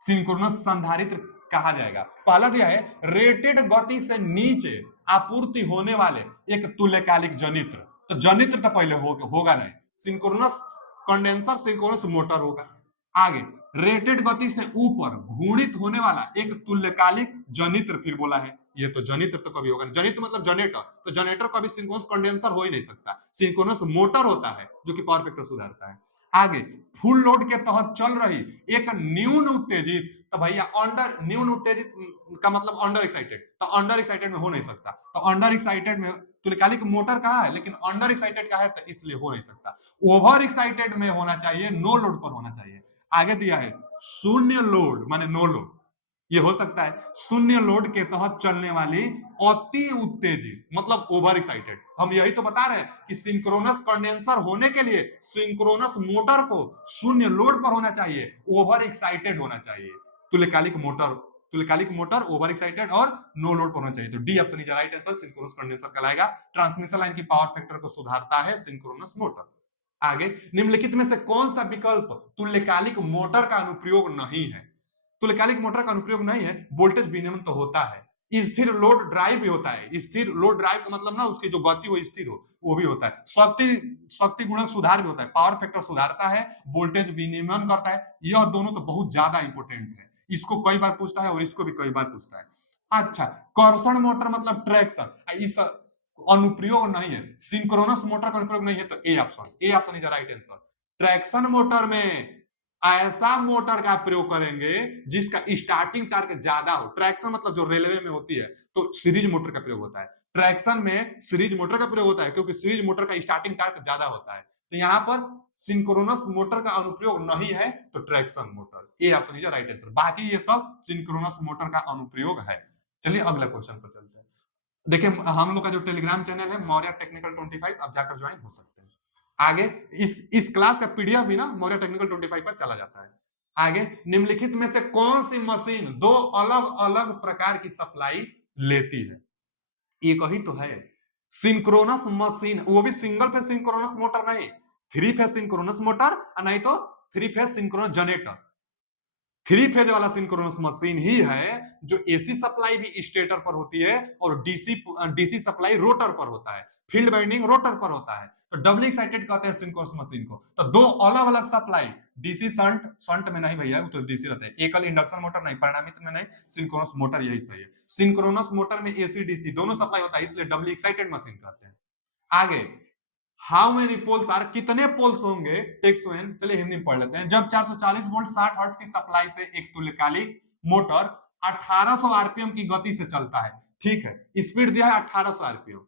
सिंक्रोनस संधारित्र कहा जाएगा। पहला दिया है रेटेड गति से नीचे आपूर्ति होने वाले एक तुल्यकालिक जनित्र, तो जनित्र तो पहले होगा नहीं, सिंक्रोनस कंडेंसर सिंक्रोनस मोटर होगा। आगे रेटेड गति से ऊपर घूर्णित होने वाला एक तुल्यकालिक जनित्र, फिर बोला है ये तो जनित्र तो कभी होगा नहीं। जनित्र मतलब जनरेटर, तो जनरेटर कभी सिंक्रोनस कंडेंसर हो ही नहीं सकता, सिंक्रोनस मोटर होता है जो कि पावर फैक्टर सुधारता है। आगे फुल लोड के तहत चल रही एक न्यून उत्तेजित, तो भैया अंडर, न्यून उत्तेजित का मतलब अंडर एक्साइटेड, तो अंडर एक्साइटेड में हो नहीं सकता, तो अंडर एक्साइटेड में तुल्यकालिक मोटर कहा है, लेकिन अंडर एक्साइटेड का है, तो इसलिए हो नहीं सकता। ओवर एक्साइटेड में होना चाहिए, नो लोड पर होना चाहिए। आगे दिया है शून्य लोड माने नो लोड, ये हो सकता है शून्य लोड के तहत चलने वाली अति उत्तेजित, मतलब ओवर एक्साइटेड। हम यही तो बता रहे हैं कि सिंक्रोनस कंडेंसर होने के लिए सिंक्रोनस मोटर को शून्य लोड पर होना चाहिए, ओवर एक्साइटेड होना चाहिए। तुल्यकालिक मोटर, तुल्यकालिक मोटर ओवर एक्साइटेड और नो लोड पर होना चाहिए। तो D option is right answer, synchronous condenser कहलाएगा। ट्रांसमिशन लाइन की पावर फैक्टर को सुधारता है सिंक्रोनस मोटर। आगे निम्नलिखित में से कौन सा विकल्प तुल्यकालिक मोटर का अनुप्रयोग नहीं है? तुल्यकालिक मोटर का अनुप्रयोग नहीं है, वोल्टेज विनियमन तो होता है, स्थिर लोड ड्राइव भी होता है। स्थिर लोड ड्राइव का मतलब ना उसकी जो गति हो स्थिर हो, वो भी होता है। शक्ति गुणक सुधार भी होता है, पावर फैक्टर सुधारता है, वोल्टेज विनियमन करता है। यह दोनों तो बहुत ज्यादा इंपॉर्टेंट है, इसको कई बार पूछता है और इसको भी कई बार पूछता है। अच्छा, कर्षण मोटर मतलब ट्रैक्शन, इस अनुप्रयोग नहीं है, सिंक्रोनस मोटर का अनुप्रयोग नहीं है, तो A option is right answer. Traction motor में ऐसा मोटर का प्रयोग करेंगे जिसका स्टार्टिंग टार्क ज्यादा हो। ट्रैक्शन मतलब जो रेलवे में होती है तो सीरीज मोटर का प्रयोग होता है, ट्रैक्शन में सीरीज मोटर का प्रयोग होता है क्योंकि सीरीज मोटर का स्टार्टिंग टार्क ज्यादा होता है। तो यहाँ पर सिंक्रोनस मोटर का अनुप्रयोग नहीं है, तो traction motor, A option is right answer. बाकी ये सब सिंक्रोनस मोटर का अनुप्रयोग है। चलिए अगला क्वेश्चन पर चलते हैं। देखिए हम लोग का जो टेलीग्राम चैनल है मौर्य टेक्निकल 25, आप जाकर ज्वाइन हो सकते हैं। आगे इस क्लास का पीडीएफ भी ना मौर्य टेक्निकल 25 पर चला जाता है। आगे निम्नलिखित में से कौन सी मशीन दो अलग अलग प्रकार की सप्लाई लेती है? एक ही तो है, सिंक्रोनस मशीन, वो भी सिंगल फेज सिंक्रोनस मोटर नहीं, 3 फेज सिंक्रोनस मोटर, नहीं तो 3 फेज सिंक्रोनस जनरेटर। 3 फेज वाला सिंक्रोनस मशीन ही है जो एसी सप्लाई भी स्टेटर पर होती है और डीसी सप्लाई रोटर पर होता है, फील्ड वाइंडिंग रोटर पर होता है। तो डबल एक्साइटेड कहते हैं सिंक्रोनस मशीन को। तो दो अलग अलग सप्लाई, डीसी शंट में नहीं भैया, वो तो डीसी रहता है, एकल इंडक्शन मोटर नहीं, परिणामित में नहीं, सिंक्रोनस मोटर यही सही है। सिंक्रोनस मोटर में एसी डीसी दोनों सप्लाई होता है, इसलिए डबल एक्साइटेड मशीन कहते हैं। आगे हाउ मेनी पोल्स आर, कितने पोल्स होंगे, टेक्स वेन, चलिए हिंदी में पढ़ लेते हैं। जब 440 वोल्ट 60 हर्ट्ज की सप्लाई से एक तुल्यकालिक मोटर 1800 आरपीएम की गति से चलता है, ठीक है, स्पीड दिया है 1800 आरपीएम,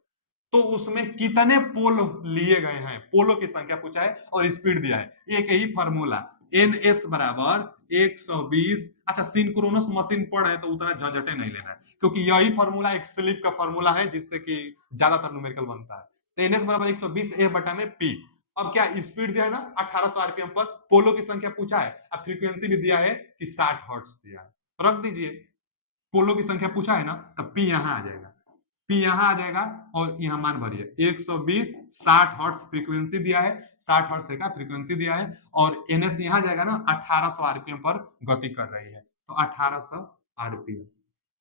तो उसमें कितने पोल लिए गए हैं, पोलों की संख्या पूछा है और स्पीड दिया है। एक ही फार्मूला, एन एस बराबर 120। अच्छा सिंक्रोनस मशीन पढ़ रहे हैं तो उतना झंझटे नहीं लेना है, क्योंकि यही फार्मूला एक स्लिप का फार्मूला है जिससे कि ज्यादातर न्यूमेरिकल बनता है। तो एन एस बराबर 120 ए बटा में पी। अब क्या स्पीड दिया है ना 1800 आरपीएम पर, पोलो की संख्या पूछा है, अब फ्रीक्वेंसी भी दिया है कि 60 हर्ट्ज दिया है, रख दीजिए। पोलो की संख्या पूछा है ना, तब पी यहां आ जाएगा, पी यहां आ जाएगा और यहां मान भरिए 120, 60 हर्ट्ज फ्रीक्वेंसी दिया है, 60 हर्ट्ज का फ्रीक्वेंसी दिया है, और एनएस यहां जाएगा ना 1800 आरपीएम पर गति कर रही है, तो 1800 आरपीएम।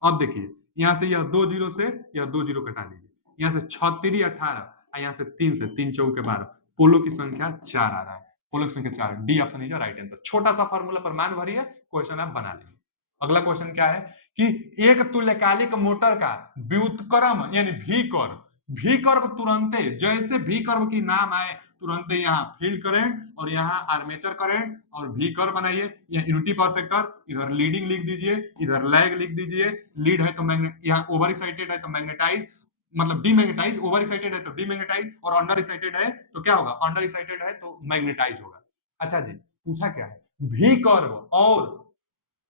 अब देखिए यहां से यह 2 जीरो से यह 2 जीरो कटा दीजिए, यहां से 6 3 18, यहां से 3 से 3 चौके 12, पोलो की संख्या 4 आ रहा है, पोलो की संख्या 4, D option is right answer. छोटा सा फॉर्मूला पर मान भरिए, क्वेश्चन आप बना लेंगे। अगला क्वेश्चन क्या है कि एक तुल्यकालिक मोटर का व्युत्क्रम यानी भी कर्व, भी कर्व तुरंते, जैसे भी कर्व की नाम आए तुरंते यहाँ फील्ड करंट और यहाँ आर्मेचर करंट और भी कर्व बनाइए, यहाँ यूनिटी पावर फैक्टर, इधर लीडिंग लिख दीजिए, इधर लैग लिख दीजिए। लीड है तो यहाँ ओवर एक्साइटेड है तो मैग्नेटाइज, मतलब डीमैग्नेटाइज, ओवर एक्साइटेड है तो डीमैग्नेटाइज, और अंडर एक्साइटेड है तो क्या होगा, अंडर एक्साइटेड है तो मैग्नेटाइज होगा। अच्छा जी, पूछा क्या है, भी कर्व और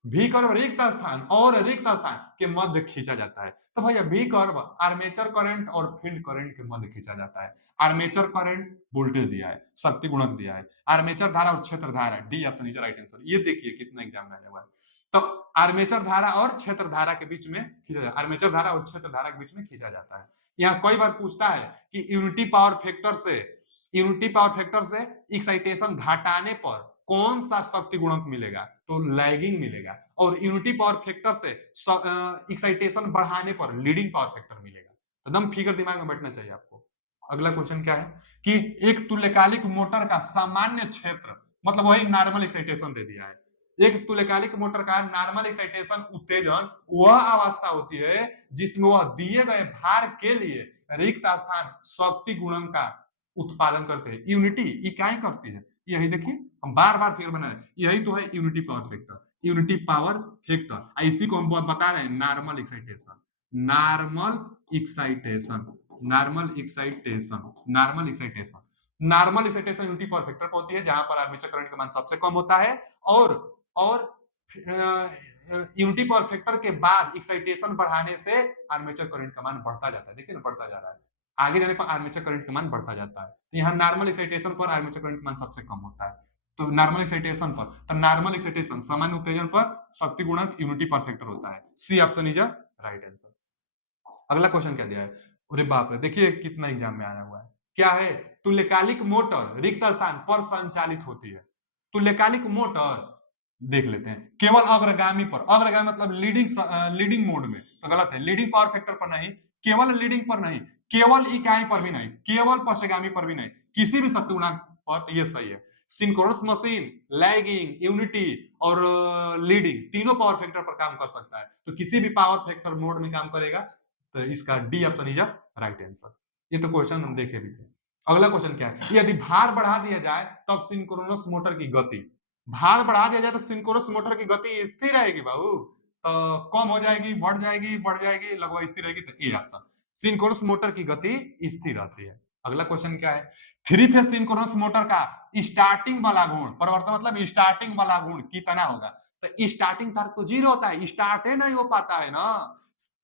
भी कर्व रिक्त स्थान और रिक्त स्थान के मध्य खींचा जाता है। तो भैया भी कर्व आर्मेचर करंट और फील्ड करंट के मध्य खींचा जाता है। आर्मेचर करंट वोल्टेज दिया है, शक्ति गुणक दिया है, आर्मेचर धारा और क्षेत्र धारा, D option is right answer. ये देखिए कितना एग्जाम में आने वाला है। तो आर्मेचर धारा और क्षेत्र धारा के बीच में खींचा जाता है, आर्मेचर धारा और क्षेत्र धारा के बीच में खींचा जाता है। यहाँ कई बार पूछता है कि यूनिटी पावर फैक्टर से एक्साइटेशन घटाने पर कौन सा शक्ति गुणक मिलेगा, तो लैगिंग मिलेगा, और यूनिटी पावर फैक्टर से एक्साइटेशन बढ़ाने पर लीडिंग पावर फैक्टर मिलेगा। एकदम फिगर दिमाग में बैठना चाहिए आपको। अगला क्वेश्चन क्या है कि एक तुल्यकालिक मोटर का सामान्य क्षेत्र, मतलब वही नॉर्मल एक्साइटेशन दे दिया है, एक तुल्यकालिक मोटर का नॉर्मल एक्साइटेशन उत्तेजन वह अवस्था होती है जिसमें वह दिए गए भार के लिए रिक्त स्थान शक्ति गुणन का उत्पादन करते हैं। यूनिटी इकाई करती है, यही देखिए हम बार बार फिगर बना रहे हैं, यही तो है unity power factor, unity power factor. इसी को हम बता रहे हैं normal excitation, normal excitation, normal excitation, normal excitation, normal excitation unity power factor पर होती है जहां पर आर्मेचर करंट का मान सबसे कम होता है, और यूनिटी पावर फैक्टर के बाद एक्साइटेशन बढ़ाने से आर्मेचर करंट का मान बढ़ता जाता है। देखिए ना बढ़ता जा रहा है, आगे जाने पर आर्मेचर करंट का मान बढ़ता जाता है। यहाँ नॉर्मल एक्साइटेशन पर आर्मेचर करंट का मान सबसे कम होता है, तो नॉर्मल एक्साइटेशन पर, तो नॉर्मल एक्साइटेशन सामान्य उत्तेजन पर शक्ति गुणक यूनिटी पावर फैक्टर होता है। C option is right answer. अगला क्वेश्चन क्या दिया है, अरे बाप रे, देखिए कितना एग्जाम में आया हुआ है, क्या है, तुल्यकालिक मोटर रिक्त स्थान पर संचालित होती है। तुल्यकालिक मोटर देख लेते हैं। केवल अग्रगामी पर, अग्रगामी मतलब लीडिंग मोड में, तो गलत है। लीडिंग पावर फैक्टर पर नहीं, केवल लीडिंग पर नहीं, केवल इकाई पर भी नहीं, केवल पश्चगामी पर भी नहीं, किसी भी शक्ति गुणांक पर, तो ये सही है। सिंक्रोनस मशीन लैगिंग, यूनिटी और लीडिंग तीनों पावर फैक्टर पर काम कर सकता है, तो किसी भी पावर फैक्टर मोड में काम करेगा, तो इसका D option is right answer. ये तो क्वेश्चन हम देखे भी थे। अगला क्वेश्चन क्या है, यदि भार बढ़ा दिया जाए तब सिंक्रोनस मोटर की गति, भार बढ़ा दिया जाए तो सिंक्रोनस मोटर की गति स्थिर रहेगी बाबू, तो कम हो जाएगी, बढ़ जाएगी, लगभग स्थिर रहेगी, तो ए ऑप्शन। सिंक्रोनस मोटर की गति स्थिर रहती है। अगला क्वेश्चन क्या है, थ्री फेज सिंक्रोनस मोटर का स्टार्टिंग वाला गुण, परिवर्तन मतलब स्टार्टिंग वाला गुण कितना होगा, तो स्टार्टिंग टार्क तो 0 होता है, स्टार्ट ही नहीं हो पाता है ना।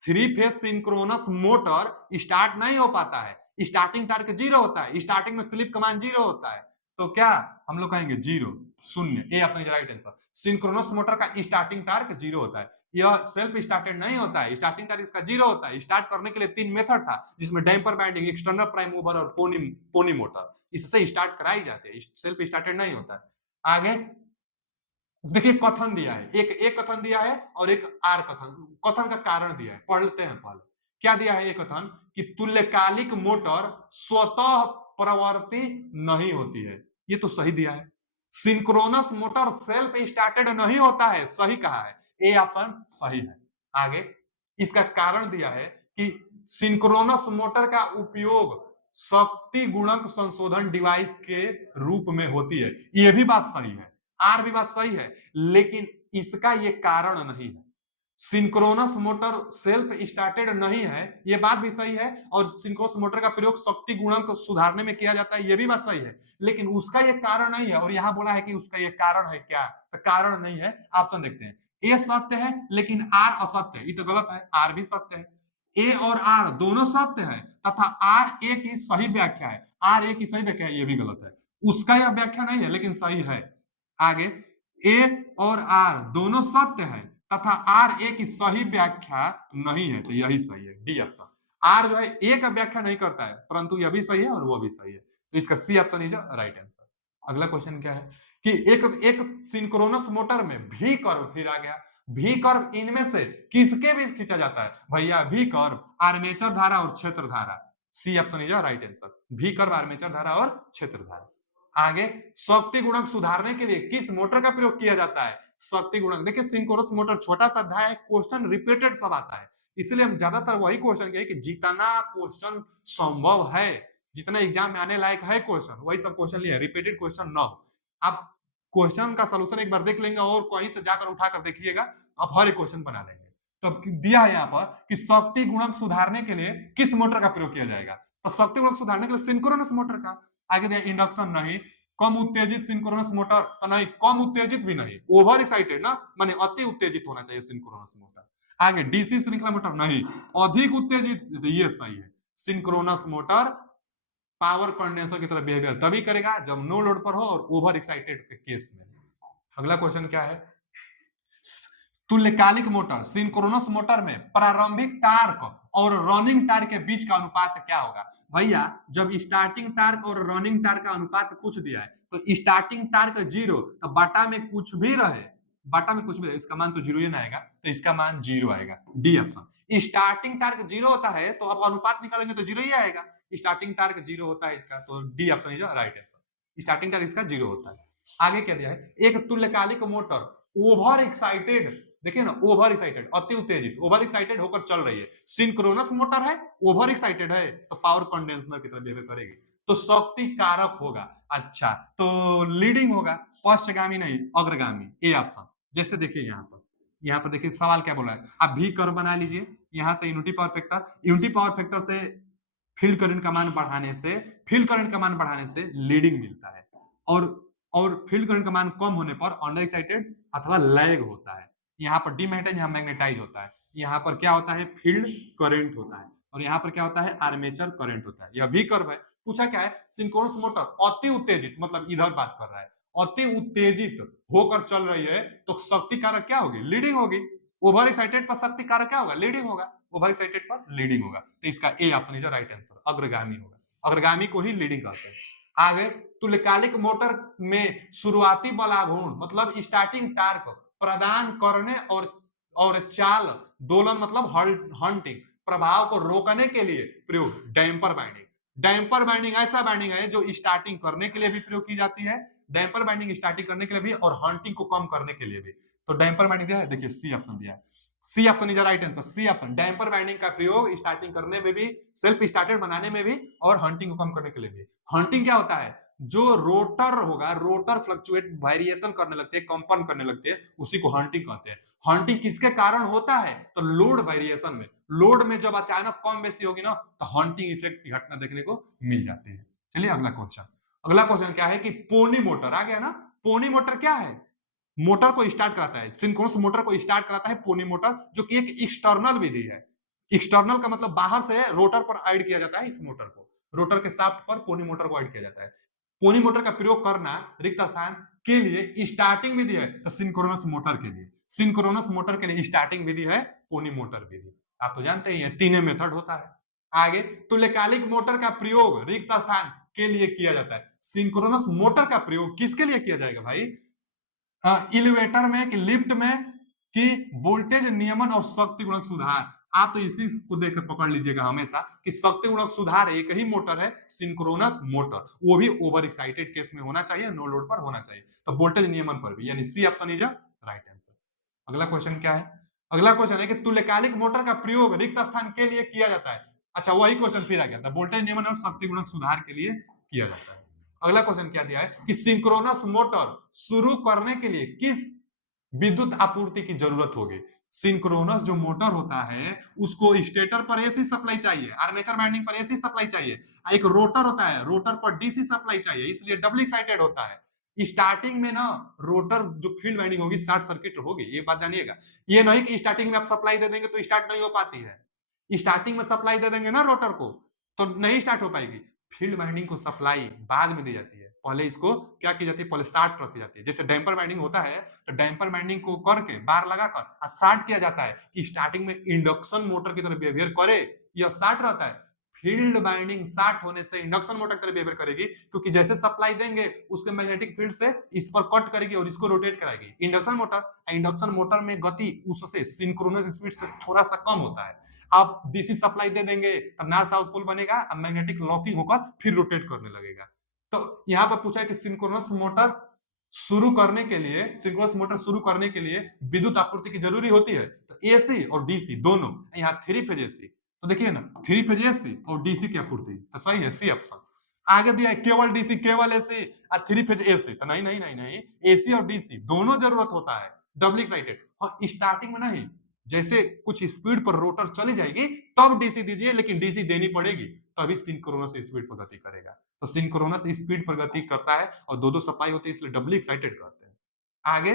Three phase synchronous motor start नहीं हो पाता है, स्टार्टिंग टार्क 0 होता है, स्टार्टिंग में स्लिप कमांड 0 होता है, तो क्या हम लोग कहेंगे 0, शून्य। ए option is right answer. Synchronous motor का स्टार्टिंग टार्क 0 होता है, यह सेल्फ स्टार्टेड नहीं होता है, स्टार्टिंग टार्क इसका 0 होता है। स्टार्ट करने के लिए 3 मेथड था, जिसमें damper winding, external prime mover और पोनी मोटर, इससे स्टार्ट कराई जाती है, सेल्फ स्टार्टेड नहीं होता है। आगे देखिए कथन दिया है, एक कथन दिया है और एक आर कथन, कथन का कारण दिया है, पढ़ लेते हैं पहले। क्या दिया है एक कथन कि तुल्यकालिक मोटर स्वतः प्रवर्ती नहीं होती है, ये तो सही दिया है। सिंक्रोनस मोटर सेल्फ स्टार्टेड नहीं होता है, सही कहा है, ए ऑप्शन सही है। आगे इसका कारण दिया है कि सिंक्रोनस मोटर का उपयोग शक्ति गुणक संशोधन डिवाइस के रूप में होती है, यह भी बात सही है, आर भी बात सही है, लेकिन इसका ये कारण नहीं है। सिंक्रोनस मोटर सेल्फ स्टार्टेड नहीं है, ये बात भी सही है, और सिंक्रोनस मोटर का प्रयोग शक्ति गुणक सुधारने में किया जाता है, ये भी बात सही है, लेकिन उसका ये कारण नहीं है। और यहां बोला है कि उसका ये कारण है, क्या तो कारण नहीं है। ऑप्शन देखते हैं, ए सत्य है लेकिन आर असत्य है, ये तो गलत है, आर भी सत्य है। ए और आर दोनों सत्य है तथा आर ए की सही व्याख्या है, आर ए की सही व्याख्या है, ये भी गलत है। उसका यह व्याख्या नहीं है लेकिन सही है। आगे ए और आर दोनों सत्य है तथा आर ए की सही व्याख्या नहीं है, तो यही सही है, डी ऑप्शन। आर जो है ए का व्याख्या नहीं करता है, परंतु यह भी सही है और वो भी सही है, तो इसका C option is right answer. अगला क्वेश्चन क्या है कि एक सिंक्रोनस मोटर में भी कर्व, फिर आ गया भी कर्व, इनमें से किसके बीच खींचा जाता है भैया, भी कर्व आर्मेचर धारा और क्षेत्र धारा, C option is right answer, V curve armature धारा और क्षेत्र धारा। आगे शक्ति गुणक सुधारने के लिए किस मोटर का प्रयोग किया जाता है, शक्ति गुणक। देखिए सिंक्रोनस मोटर छोटा सा अध्याय है, क्वेश्चन रिपीटेड सब आता है, इसलिए हम ज्यादातर वही क्वेश्चन किए कि जितना क्वेश्चन संभव है, जितना एग्जाम में आने लायक है क्वेश्चन, वही सब क्वेश्चन लिए, रिपीटेड क्वेश्चन न हो। आप क्वेश्चन का सोल्यूशन एक बार देख लेंगे और कहीं से जाकर उठाकर देखिएगा, आप हर एक क्वेश्चन बना लेंगे। तो दिया है यहाँ पर कि शक्ति गुणक सुधारने के लिए किस मोटर का प्रयोग किया जाएगा, तो शक्ति गुणक सुधारने के लिए सिंक्रोनस मोटर का। आगे दिया इंडक्शन नहीं, कम उत्तेजित सिंक्रोनस मोटर तो नहीं, कम उत्तेजित भी नहीं, ओवर एक्साइटेड ना, माने अति उत्तेजित होना चाहिए सिंक्रोनस मोटर। आगे डीसी श्रृंखला मोटर नहीं, अधिक उत्तेजित, ये सही है। सिंक्रोनस मोटर पावर कंडेंसर की तरह बिहेवियर तभी करेगा जब नो लोड पर हो और ओवर एक्साइटेड के केस में। अगला क्वेश्चन क्या है, तुल्यकालिक मोटर सिंक्रोनस मोटर में प्रारंभिक टार्क और रनिंग टार्क के बीच का अनुपात क्या होगा भैया, जब स्टार्टिंग टार्क और रनिंग टार्क का अनुपात पूछ दिया है, तो स्टार्टिंग टार्क 0, तो बटा में कुछ भी रहे, बटा में कुछ भी रहे, इसका मान तो 0 ही ना आएगा, तो इसका मान 0 आएगा, डी ऑप्शन। स्टार्टिंग टार्क 0 होता है तो अब अनुपात निकालेंगे तो 0 ही आएगा, स्टार्टिंग टार्क 0 होता है इसका, तो D option is right answer, starting torque इसका 0 होता है। आगे क्या दिया है, एक तुल्यकालिक मोटर ओवर एक्साइटेड, देखिए ना, ओवर एक्साइटेड अति उत्तेजित, ओवर एक्साइटेड होकर चल रही है, सिंक्रोनस मोटर है, ओवर एक्साइटेड है, तो पावर कंडेंसर की तरह बिहेव करेगी, तो शक्ति कारक होगा। अच्छा तो लीडिंग होगा, पश्चगामी नहीं अग्रगामी, ए ऑप्शन। जैसे देखिए यहाँ पर देखिए सवाल क्या बोला है, आप भी कर्व बना लीजिए, यहाँ से unity power factor, unity power factor से फील्ड करंट का मान बढ़ाने से, फील्ड करंट का मान बढ़ाने से लीडिंग मिलता है, और फील्ड करंट का मान कम होने पर अंडर एक्साइटेड अथवा लैग होता है। यहाँ पर डीमैग्नेटाइज, यहाँ मैग्नेटाइज होता है, यहाँ पर क्या होता है फील्ड करंट होता है, और यहाँ पर क्या होता है आर्मेचर करंट होता है। यह भी कर्व है। पूछा क्या है, सिंक्रोनस मोटर अति उत्तेजित, मतलब इधर बात कर रहा है, अति उत्तेजित होकर चल रही है तो शक्ति कारक क्या होगी, लीडिंग होगी। ओवर एक्साइटेड पर शक्ति कारक क्या होगा, लीडिंग होगा, ओवर एक्साइटेड पर लीडिंग होगा, तो इसका ए ऑप्शन इज राइट आंसर, अग्रगामी होगा, अग्रगामी को ही लीडिंग कहते हैं। आगे तुल्यकालिक मोटर में शुरुआती बलाघूर्ण मतलब स्टार्टिंग टार्क प्रदान करने और चाल दोलन मतलब हंटिंग प्रभाव को रोकने के लिए प्रयोग डैम्पर बाइंडिंग। डैम्पर बाइंडिंग ऐसा बाइंडिंग है जो स्टार्टिंग करने के लिए भी प्रयोग की जाती है, डैम्पर बाइंडिंग स्टार्टिंग करने के लिए भी और हंटिंग को कम करने के लिए भी। तो डैम्पर बाइंडिंग दिया है, देखिए सी ऑप्शन दिया है, C option is right answer, C option. Damper winding का प्रयोग स्टार्टिंग करने में भी, सेल्फ स्टार्टेड बनाने में भी और हंटिंग को कम करने के लिए भी। हंटिंग क्या होता है, जो रोटर होगा, रोटर फ्लक्चुएट वेरिएशन करने लगते हैं, कंपन करने लगते हैं, उसी को हंटिंग कहते हैं। हंटिंग किसके कारण होता है, तो लोड वेरिएशन में, लोड में जब अचानक कम बेसी होगी ना तो हंटिंग इफेक्ट की घटना देखने को मिल जाती है। चलिए अगला क्वेश्चन, अगला क्वेश्चन क्या है कि पोनी मोटर आ गया ना। पोनी मोटर क्या है, मोटर को स्टार्ट कराता है, सिंक्रोनस मोटर को स्टार्ट कराता है पोनी मोटर, जो कि एक एक्सटर्नल विधि है। एक्सटर्नल का मतलब बाहर से रोटर पर ऐड किया जाता है, इस मोटर को रोटर के शाफ्ट पर पोनी मोटर को ऐड किया जाता है। पोनी मोटर का प्रयोग करना रिक्त स्थान के लिए स्टार्टिंग विधि है, तो सिंक्रोनस मोटर के लिए, सिंक्रोनस मोटर के लिए स्टार्टिंग विधि है पोनी मोटर विधि। आप तो जानते ही हैं, तीन मेथड होता है। आगे तुल्यकालिक मोटर का प्रयोग रिक्त स्थान के लिए किया जाता है। सिंक्रोनस मोटर का प्रयोग किसके लिए किया जाएगा भाई, एलिवेटर में कि लिफ्ट में कि वोल्टेज नियमन और शक्ति गुणक सुधार। आप तो इसी को देकर पकड़ लीजिएगा हमेशा कि शक्ति गुणक सुधार एक ही मोटर है, सिंक्रोनस मोटर, वो भी ओवर एक्साइटेड केस में होना चाहिए, नो लोड पर होना चाहिए, तो वोल्टेज नियमन पर भी, यानी C option is right answer. अगला क्वेश्चन क्या है, अगला क्वेश्चन है कि तुल्यकालिक मोटर का प्रयोग रिक्त स्थान के लिए किया जाता है। अच्छा वही क्वेश्चन फिर आ गया था, वोल्टेज नियमन और शक्ति गुणक सुधार के लिए किया जाता है। अगला क्वेश्चन क्या दिया है कि सिंक्रोनस मोटर शुरू करने के लिए किस विद्युत आपूर्ति की जरूरत होगी। सिंक्रोनस जो मोटर होता है उसको स्टेटर पर एसी सप्लाई चाहिए, आर्मेचर वाइंडिंग पर एसी सप्लाई चाहिए, एक रोटर होता है, रोटर पर डीसी सप्लाई चाहिए, इसलिए डबल एक्साइटेड होता है। स्टार्टिंग में ना रोटर जो फील्ड वाइंडिंग होगी शॉर्ट सर्किट होगी, ये बात जानिएगा। ये नहीं कि स्टार्टिंग में आप सप्लाई दे देंगे तो स्टार्ट नहीं हो पाती है, स्टार्टिंग में सप्लाई दे देंगे ना रोटर को तो नहीं स्टार्ट हो पाएगी। फील्ड वाइंडिंग को सप्लाई बाद में दी जाती है, पहले इसको क्या की जाती है, पहले शार्ट रखी जाती है। जैसे डैम्पर वाइंडिंग होता है तो डैम्पर वाइंडिंग को करके बार लगाकर शार्ट किया जाता है कि स्टार्टिंग में इंडक्शन मोटर की तरह बिहेवियर करे, यह शार्ट रहता है। फील्ड वाइंडिंग शार्ट होने से इंडक्शन मोटर की तरह बिहेवियर करेगी, क्योंकि जैसे सप्लाई देंगे उसके मैग्नेटिक फील्ड से इस पर कट करेगी और इसको रोटेट कराएगी। इंडक्शन मोटर में गति उससे सिंक्रोनस स्पीड से थोड़ा सा कम होता है। आप डीसी सप्लाई दे देंगे तब नॉर्थ साउथ पोल बनेगा, अब मैग्नेटिक लॉकिंग होकर फिर रोटेट करने लगेगा। तो यहाँ पर पूछा है कि सिंक्रोनस मोटर शुरू करने के लिए, सिंक्रोनस मोटर शुरू करने के लिए विद्युत आपूर्ति की जरूरी होती है, तो एसी और डीसी दोनों, यहाँ थ्री फेज एसी, तो देखिए ना थ्री फेज एसी और डीसी की आपूर्ति, तो सही है सी ऑप्शन। आगे दिया है केवल डीसी केवल एसी और थ्री फेज एसी, तो नहीं नहीं नहीं नहीं, एसी और डीसी दोनों जरूरत होता है, डबल एक्साइटेड। और स्टार्टिंग में नहीं, जैसे कुछ स्पीड पर रोटर चली जाएगी तब डीसी दीजिए, लेकिन डीसी देनी पड़ेगी तभी सिंक्रोनस स्पीड पर गति करेगा। तो सिंक्रोनस स्पीड पर गति करता है और दो दो सप्लाई होती है, इसलिए डबल एक्साइटेड करते हैं। आगे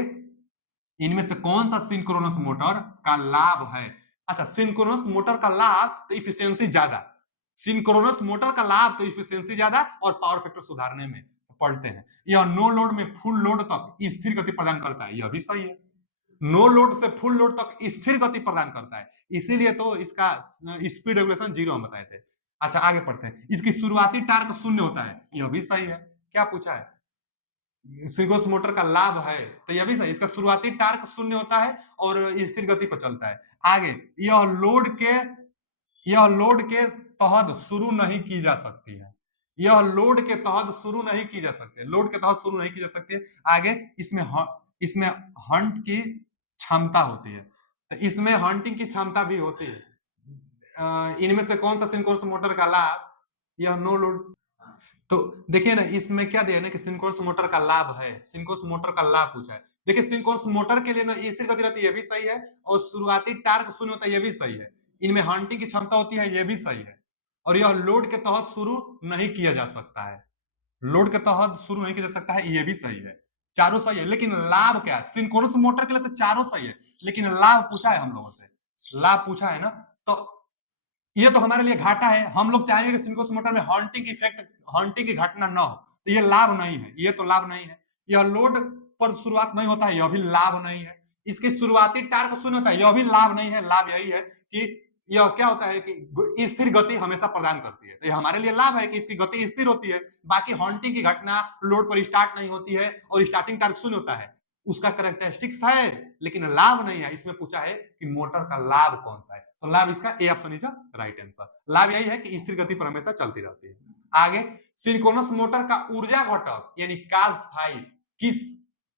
इनमें से कौन सा सिंक्रोनस मोटर का लाभ है। अच्छा सिंक्रोनस मोटर का लाभ तो इफिशियंसी ज्यादा, सिंक्रोनस मोटर का लाभ तो इफिशियंसी ज्यादा और पावर फैक्टर सुधारने में पढ़ते हैं। यह नो लोड में फुल लोड तक स्थिर गति प्रदान करता है, यह भी सही है। नो लोड से फुल लोड तक स्थिर गति प्रदान करता है, इसीलिए तो इसका स्पीड रेगुलेशन 0 हम बताए थे। अच्छा आगे पढ़ते हैं, इसकी शुरुआती टार्क शून्य होता है, यह भी सही है। क्या पूछा है, सिंक्रोनस मोटर का लाभ है, तो यह भी सही, इसका शुरुआती टार्क शून्य होता है और स्थिर गति पर चलता है। आगे यह लोड के तहत शुरू नहीं की जा सकती है, यह लोड के तहत शुरू नहीं की जा सकती है, लोड के तहत शुरू नहीं की जा सकती है। आगे इसमें हंट की क्षमता होती है, तो इसमें हंटिंग की क्षमता भी होती है। इनमें से कौन सा सिंक्रोनस मोटर का लाभ, यह नो लोड, तो देखिए ना इसमें क्या दिया है ना कि सिंक्रोनस मोटर का लाभ है, सिंक्रोनस मोटर का लाभ पूछा है। देखिए सिंक्रोनस मोटर के लिए ना स्थिर गति रहती है, ये भी सही है, और शुरुआती टार्क शून्य होता है, ये भी सही है। इनमें हंटिंग की क्षमता होती है, ये भी सही है। और यह लोड के तहत शुरू नहीं किया जा सकता है, लोड के तहत शुरू नहीं किया जा सकता है, ये भी सही है। चारों सही है, लेकिन लाभ क्या है, सिंक्रोनस मोटर के लिए तो चारों सही है, लेकिन लाभ पूछा है हम लोगों से, लाभ पूछा है ना, तो ये तो हमारे लिए घाटा है। हम लोग चाहेंगे कि सिंक्रोनस मोटर में हंटिंग इफेक्ट, हंटिंग की घटना ना हो, तो ये लाभ नहीं है, ये तो लाभ नहीं है। यह लोड पर शुरुआत नहीं होता है, यह भी लाभ नहीं है। इसकी शुरुआती टार्क शून्य होता है, यह भी लाभ नहीं है। लाभ यही है कि यह क्या होता है कि स्थिर गति हमेशा प्रदान करती है, तो ये हमारे लिए लाभ है कि इसकी गति स्थिर होती है। बाकी हॉन्टिंग की घटना लोड पर स्टार्ट नहीं होती है और स्टार्टिंग टॉर्क शून्य होता है, उसका कैरेक्टरिस्टिक्स है, लेकिन लाभ नहीं है। इसमें पूछा है कि मोटर का लाभ कौन सा है, तो लाभ इसका ए ऑप्शन इज राइट आंसर। लाभ यही है कि स्थिर गति पर हमेशा चलती रहती है। आगे, सिंक्रोनस मोटर का ऊर्जा घटक यानी cos फाई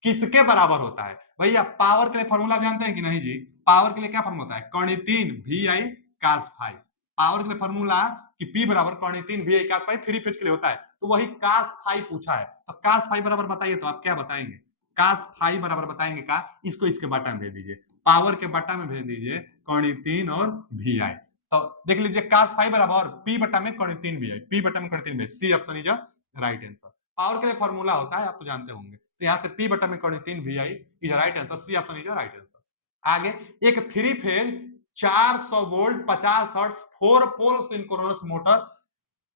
किसके बराबर होता है? भैया पावर के लिए फॉर्मूला जानते हैं कि नहीं जी? पावर के लिए क्या फॉर्मूला होता है? कर्णी 3 वी आई cos फाई। पावर के लिए फॉर्मूला कि P बराबर कर्णी 3 V I cos phi, three phase के लिए होता है, तो वही cos फाई पूछा है। तो cos फाई बराबर बताइए, तो आप क्या बताएंगे? cos फाई बराबर बताएंगे का, इसको इसके बटा में भेज दीजिए, पावर के बटा में भेज दीजिए कर्णी 3 और वी आई। तो देख लीजिए cos फाई बराबर P बटा में कर्णी 3 वी आई, P बटा में कर्णी 3 V I, C option is right answer. Power के लिए फॉर्मूला होता है, आप तो जानते होंगे, तो यहाँ से P बटा में कर्णी 3 V I is right answer, C option is right answer. आगे, एक three phase 400 volt 50 hertz 4 pole synchronous motor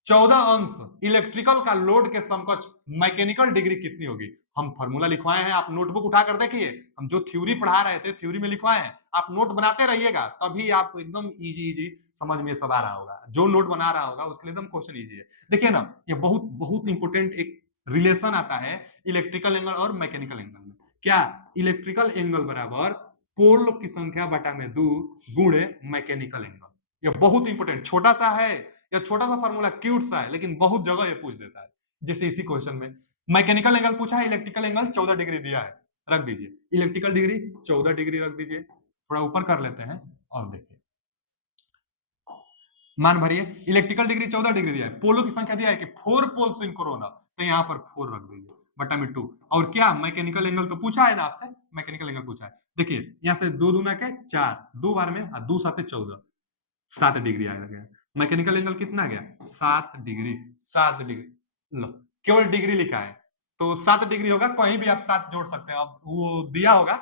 14 अंश इलेक्ट्रिकल का लोड के समकक्ष मैकेनिकल डिग्री कितनी होगी? हम फॉर्मूला लिखवाए हैं, आप नोटबुक उठाकर देखिए, हम जो थ्योरी पढ़ा रहे थे थ्योरी में लिखवाए हैं, आप नोट बनाते रहिएगा, तभी आपको एकदम इजी इजी समझ में सब आ रहा होगा। जो नोट बना रहा होगा उसके लिए एकदम क्वेश्चन इजी है। देखिए ना, ये बहुत बहुत इंपॉर्टेंट एक रिलेशन आता है इलेक्ट्रिकल एंगल और मैकेनिकल एंगल में। क्या? इलेक्ट्रिकल एंगल बराबर पोल की संख्या बटा में 2 गुणे मैकेनिकल एंगल। ये बहुत इंपॉर्टेंट, छोटा सा है, या छोटा सा फॉर्मूला क्यूट सा है, लेकिन बहुत जगह ये पूछ देता है। जैसे इसी क्वेश्चन में मैकेनिकल एंगल पूछा है, इलेक्ट्रिकल एंगल 14 डिग्री दिया है, रख दीजिए इलेक्ट्रिकल डिग्री 14 डिग्री रख दीजिए, थोड़ा ऊपर कर लेते हैं और देखिए, मान भरिए, इलेक्ट्रिकल डिग्री 14 डिग्री दिया है, पोलो की संख्या दिया है कि 4 पोल सिंक्रोना, तो यहाँ पर 4 रख दीजिए बटा में 2। और क्या मैकेनिकल एंगल तो पूछा है ना आपसे, मैकेनिकल एंगल पूछा है, देखिए यहाँ से 2 दूना के 4, 2 बार में 2 साते 14, 7 डिग्री आएगा। मैकेनिकल एंगल कितना गया? 7 डिग्री, 7 डिग्री, लो केवल डिग्री लिखा है तो 7 डिग्री होगा, कहीं भी आप 7 जोड़ सकते हैं। अब वो दिया होगा,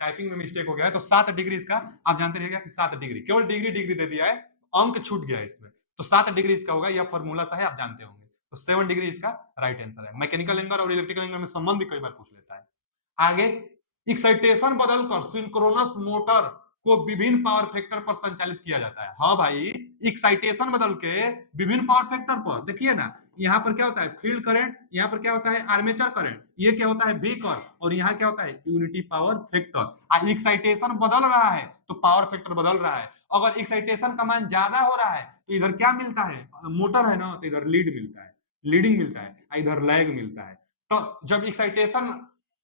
टाइपिंग में मिस्टेक हो गया है, तो 7 डिग्री इसका आप जानते रहिएगा कि 7 डिग्री, केवल डिग्री डिग्री दे दिया है, अंक छूट गया है इसमें, तो 7 डिग्री इसका होगा, यह फॉर्मूला सा है, आप जानते होंगे, तो 7 डिग्री इसका राइट आंसर है। मैकेनिकल एंगल और इलेक्ट्रिकल एंगल में संबंध भी कई बार पूछ लेता है। आगे, एक्साइटेशन बदलकर सिंक्रोनस मोटर को विभिन्न पावर फैक्टर पर संचालित किया जाता है। हाँ भाई, एक्साइटेशन बदल के विभिन्न पावर फैक्टर पर, देखिए ना, यहाँ पर क्या होता है फील्ड करंट, यहाँ पर क्या होता है आर्मेचर करंट, ये क्या होता है वी कर, और यहाँ क्या होता है यूनिटी पावर फैक्टर। एक्साइटेशन बदल रहा है तो पावर फैक्टर बदल रहा है। अगर एक्साइटेशन का मान ज्यादा हो रहा है तो इधर क्या मिलता है, मोटर है ना, तो इधर लीड मिलता है, लीडिंग मिलता है, इधर लैग मिलता है। तो जब एक्साइटेशन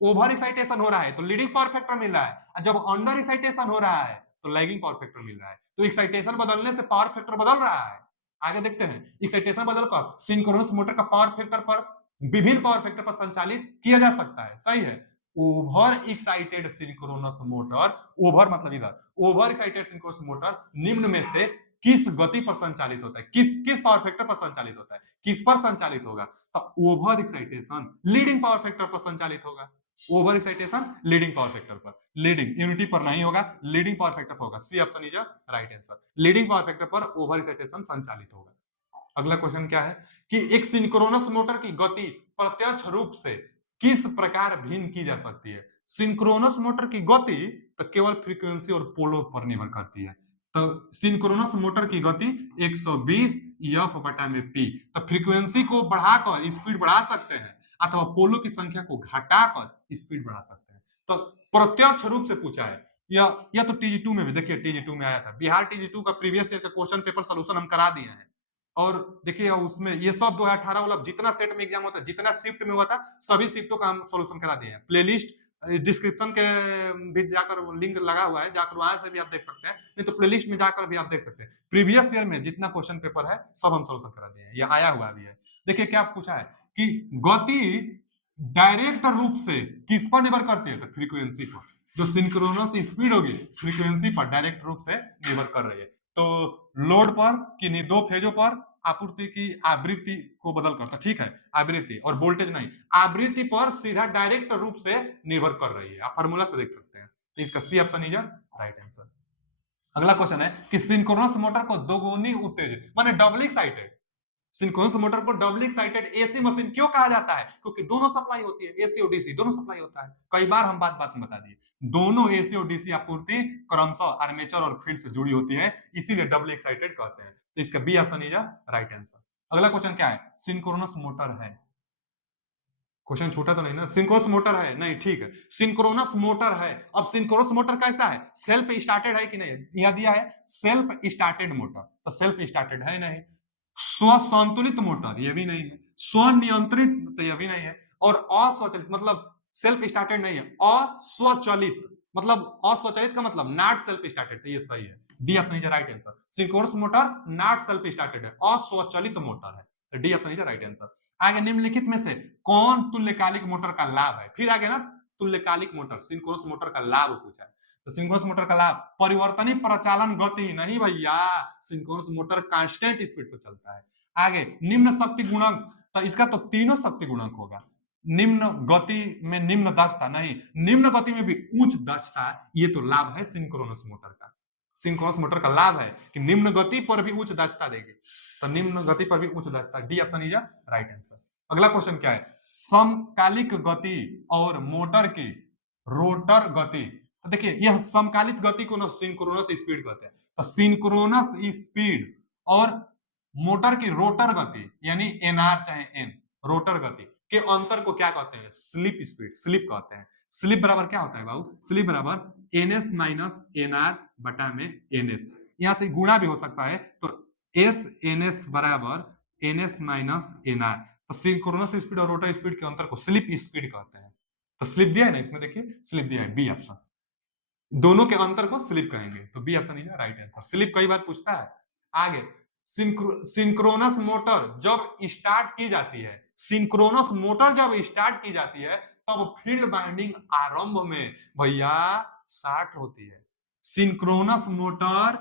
ओवर एक्साइटेशन हो रहा है तो लीडिंग पावर फैक्टर मिल रहा है, और जब अंडर एक्साइटेशन हो रहा है तो लैगिंग पावर फैक्टर मिल रहा है। तो एक्साइटेशन बदलने से पावर फैक्टर बदल रहा है। आगे देखते हैं, एक्साइटेशन बदलकर सिंक्रोनस मोटर का पावर फैक्टर पर विभिन्न पावर फैक्टर पर संचालित किया जा सकता है। सही है, over excited synchronous motor, over मतलब इधर, ओवर एक्साइटेड सिंक्रोनस मोटर निम्न में से किस गति पर संचालित होता है, किस किस पावर फैक्टर पर संचालित होता है, किस पर संचालित होगा? तो over excitation leading power factor पर संचालित होगा। Over excitation leading power factor पर, लीडिंग यूनिटी पर नहीं होगा, लीडिंग पावर फैक्टर पर होगा, C option is right answer. Leading power factor पर ओवर एक्साइटेशन संचालित होगा। अगला क्वेश्चन क्या है कि एक सिंक्रोनस मोटर की गति प्रत्यक्ष रूप से किस प्रकार भिन्न की जा सकती है? सिंक्रोनस मोटर की गति तो केवल फ्रीक्वेंसी और पोलो पर निर्भर करती है। तो सिंक्रोनस मोटर की गति 120 एफ बटा में पी, तो फ्रीक्वेंसी को बढ़ाकर स्पीड बढ़ा सकते हैं, अथवा पोलो की संख्या को घटाकर स्पीड बढ़ा सकते हैं। तो प्रत्यक्ष रूप से पूछा है, यह तो टीजी2 में भी, देखिए टीजी2 में आया था, बिहार टीजी2 का प्रीवियस ईयर का क्वेश्चन पेपर सोल्यूशन हम करा दिए हैं। और देखिए उसमें ये सब 2018 वाला जितना सेट में एग्जाम होता है, जितना शिफ्ट में हुआ था, सभी शिफ्टों का हम सोल्यूशन करा दिए हैं। प्लेलिस्ट डिस्क्रिप्शन के भी जाकर लिंक लगा हुआ है, जाकर वहां से भी आप देख सकते हैं, नहीं तो प्लेलिस्ट में जाकर भी आप देख सकते हैं। प्रीवियस ईयर में जितना क्वेश्चन पेपर है सब हम सोल्यूशन करा दिए हैं, ये आया हुआ भी है। देखिए क्या पूछा है कि गति डायरेक्ट रूप से किस पर निर्भर करती है? तो फ्रीक्वेंसी पर। जो सिंक्रोनस स्पीड होगी फ्रीक्वेंसी पर डायरेक्ट रूप से निर्भर कर रही है। तो लोड पर किन्हीं दो फेजों पर आपूर्ति की आवृत्ति को बदल करता, ठीक है, आवृत्ति और वोल्टेज नहीं, आवृत्ति पर सीधा डायरेक्ट रूप से निर्भर कर रही है। आप फार्मूला से देख सकते हैं, तो इसका C option is right answer. अगला क्वेश्चन है कि सिंक्रोनस मोटर को दोगुनी उत्तेजित माने डबल एक्साइटेड सिंक्रोनस मोटर को डबल एक्साइटेड एसी मशीन क्यों कहा जाता है? क्योंकि दोनों सप्लाई होती है, एसी और डीसी दोनों सप्लाई होता है। कई बार हम बात बात में बता दिए, दोनों एसी और डीसी आपूर्ति क्रमशः आर्मेचर और फील्ड से जुड़ी होती है, इसीलिए डबल एक्साइटेड कहते हैं। तो इसका B option is right answer. अगला क्वेश्चन क्या है? सिंक्रोनस मोटर है, क्वेश्चन छोटा तो नहीं ना? सिंक्रोनस मोटर है नहीं, ठीक है, सिंक्रोनस मोटर है। अब सिंक्रोनस मोटर कैसा है? सेल्फ स्टार्टेड है कि नहीं? यह दिया है सेल्फ स्टार्टेड मोटर, तो सेल्फ स्टार्टेड है नहीं। स्वसंतुलित मोटर, ये भी नहीं है। स्वनियंत्रित, तो यह भी नहीं है। और अस्वचालित मतलब सेल्फ स्टार्टेड नहीं है, अस्वचालित मतलब अस्वचालित का मतलब नॉट सेल्फ स्टार्टेड, तो ये सही है। D option is right answer. Synchronous motor not self started है, अस्वचालित मोटर है, तो D option is right answer. आगे निम्नलिखित में से कौन तुल्यकालिक मोटर का लाभ है? फिर आगे ना तुल्यकालिक मोटर, सिंक्रोनस मोटर का लाभ पूछा है। तो सिंक्रोनस मोटर का लाभ परिवर्तनीय प्रचालन गति नहीं भैया, सिंक्रोनस मोटर कांस्टेंट स्पीड पर चलता है। आगे निम्न शक्ति गुणक, तो इसका तो तीनों शक्ति गुणक होगा। निम्न गति में निम्न दक्षता नहीं, निम्न गति में भी उच्च दक्षता, ये तो लाभ है सिंक्रोनस मोटर का। सिंक्रोनस मोटर का लाभ है कि निम्न गति पर भी उच्च दक्षता देगी, तो निम्न गति पर भी उच्च दक्षता, D option is right answer. अगला क्वेश्चन क्या है? समकालिक गति और मोटर की रोटर गति, तो देखिए यह समकालिक गति को ना सिंक्रोनस स्पीड कहते हैं, तो सिंक्रोनस स्पीड और मोटर की रोटर गति यानी एनआर चाहे एन, रोटर गति के अंतर को क्या कहते हैं? स्लिप स्पीड, स्लिप कहते हैं। स्लिप बराबर क्या होता है बाबू? स्लिप बराबर एनएस माइनस एनआर बटा में एनएस, यहां से गुणा भी हो सकता है, तो एस एनएस बराबर एनएस माइनस एनआर। तो सिंक्रोनस स्पीड और रोटर स्पीड के अंतर को स्लिप स्पीड कहते हैं। तो स्लिप दिया है ना इसमें, देखिए स्लिप दिया है, बी ऑप्शन। दोनों के अंतर को स्लिप कहेंगे, तो B option is right answer. Slip कई बार पूछता है। आगे सिंक्रोनस मोटर जब स्टार्ट की जाती है, सिंक्रोनस मोटर जब स्टार्ट की जाती है तब फील्ड बाइंडिंग आरंभ में भैया 60 होती है। सिंक्रोनस मोटर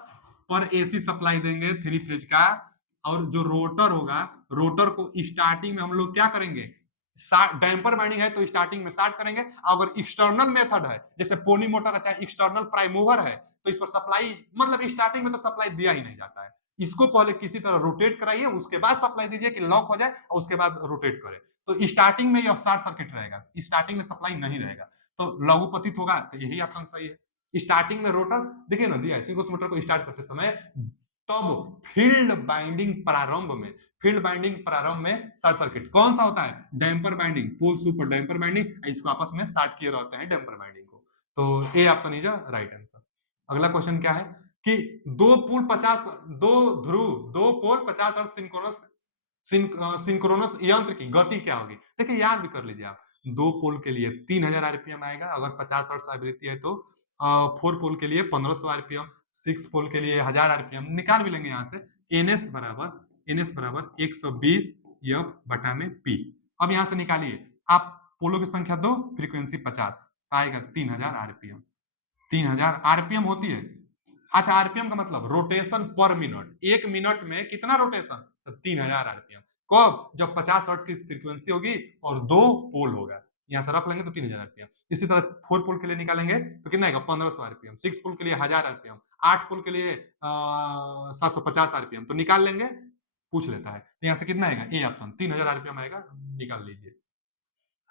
पर एसी सप्लाई देंगे 3 फेज का, और जो रोटर होगा, रोटर को स्टार्टिंग में हम लोग क्या करेंगे? डैम्पर बाइंडिंग है तो स्टार्टिंग में 60 करेंगे। अगर एक्सटर्नल मेथड है जैसे पोनी मोटर है, चाहे एक्सटर्नल प्राइम मूवर है, तो इस पर सप्लाई मतलब स्टार्टिंग में तो सप्लाई दिया ही नहीं जाता है। इसको पहले किसी तरह रोटेट कराइए, उसके बाद सप्लाई दीजिए कि लॉक हो जाए, और उसके बाद रोटेट करें। तो स्टार्टिंग में यह शॉर्ट सर्किट रहेगा, स्टार्टिंग में सप्लाई नहीं रहेगा, तो लघुपतित होगा, तो यही ऑप्शन सही है। स्टार्टिंग में रोटर देखिए ना दिया है, सिंक्रोनस मोटर को स्टार्ट करते समय तब फील्ड बाइंडिंग प्रारंभ में, फील्ड बाइंडिंग प्रारंभ में शॉर्ट सर्किट कौन सा होता है? डैम्पर बाइंडिंग, पोल सुपर डैम्पर बाइंडिंग, इसको आपस में शॉर्ट किए रहते हैं डैम्पर बाइंडिंग को, तो A option is right answer. अगला क्वेश्चन क्या है कि दो पोल 50 हर्ट्ज सिंक्रोनस यंत्र की गति क्या होगी? देखिए याद भी कर लीजिए आप, दो पोल के लिए 3000 आरपीएम आएगा, अगर 50 हर्ट्ज आवृत्ति है तो 4 पोल के लिए 1500 आरपीएम, 6 पोल के लिए 1000 आरपीएम, निकाल भी लेंगे यहाँ से। एनएस बराबर 120 एफ बटा में पी। अब यहाँ से निकालिए आप, पोलों की संख्या 2, फ्रीक्वेंसी 50, आएगा 3000 आरपीएम। 3000 आरपीएम होती है। अच्छा, आरपीएम का मतलब रोटेशन पर मिनट, 1 मिनट में कितना रोटेशन? तो 3000 आरपीएम। कब? जब 50 हर्ट्ज की फ्रीक्वेंसी होगी और 2 पोल होगा, यहां से रख लेंगे तो 3000 आरपीएम। इसी तरह 4 पोल के लिए निकालेंगे तो कितना आएगा? 1500 आरपीएम। 6 पोल के लिए 1000 आरपीएम, 8 पोल के लिए 750 आरपीएम, तो निकाल लेंगे, पूछ लेता है, तो यहां से कितना आएगा? ए ऑप्शन 3000 आरपीएम आएगा, निकाल लीजिए।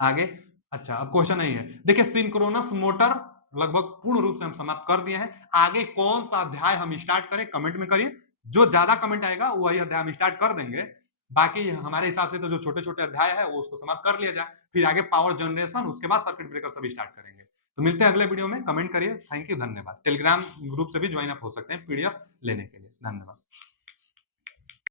आगे अच्छा, अब क्वेश्चन नहीं है, देखिए सिंक्रोनस मोटर लगभग पूर्ण रूप से हम समाप्त कर दिए हैं। आगे कौन सा अध्याय हम स्टार्ट करें, कमेंट में करिए। जो ज्यादा कमेंट आएगा वही अध्याय हम स्टार्ट कर देंगे। बाकी हमारे हिसाब से तो जो छोटे छोटे अध्याय है वो उसको समाप्त कर लिया जाए, फिर आगे पावर जनरेशन, उसके बाद सर्किट ब्रेकर सभी स्टार्ट करेंगे। तो मिलते हैं अगले वीडियो में, कमेंट करिए। थैंक यू, धन्यवाद। टेलीग्राम ग्रुप से भी ज्वाइन अप हो सकते हैं पीडीएफ लेने के लिए। धन्यवाद।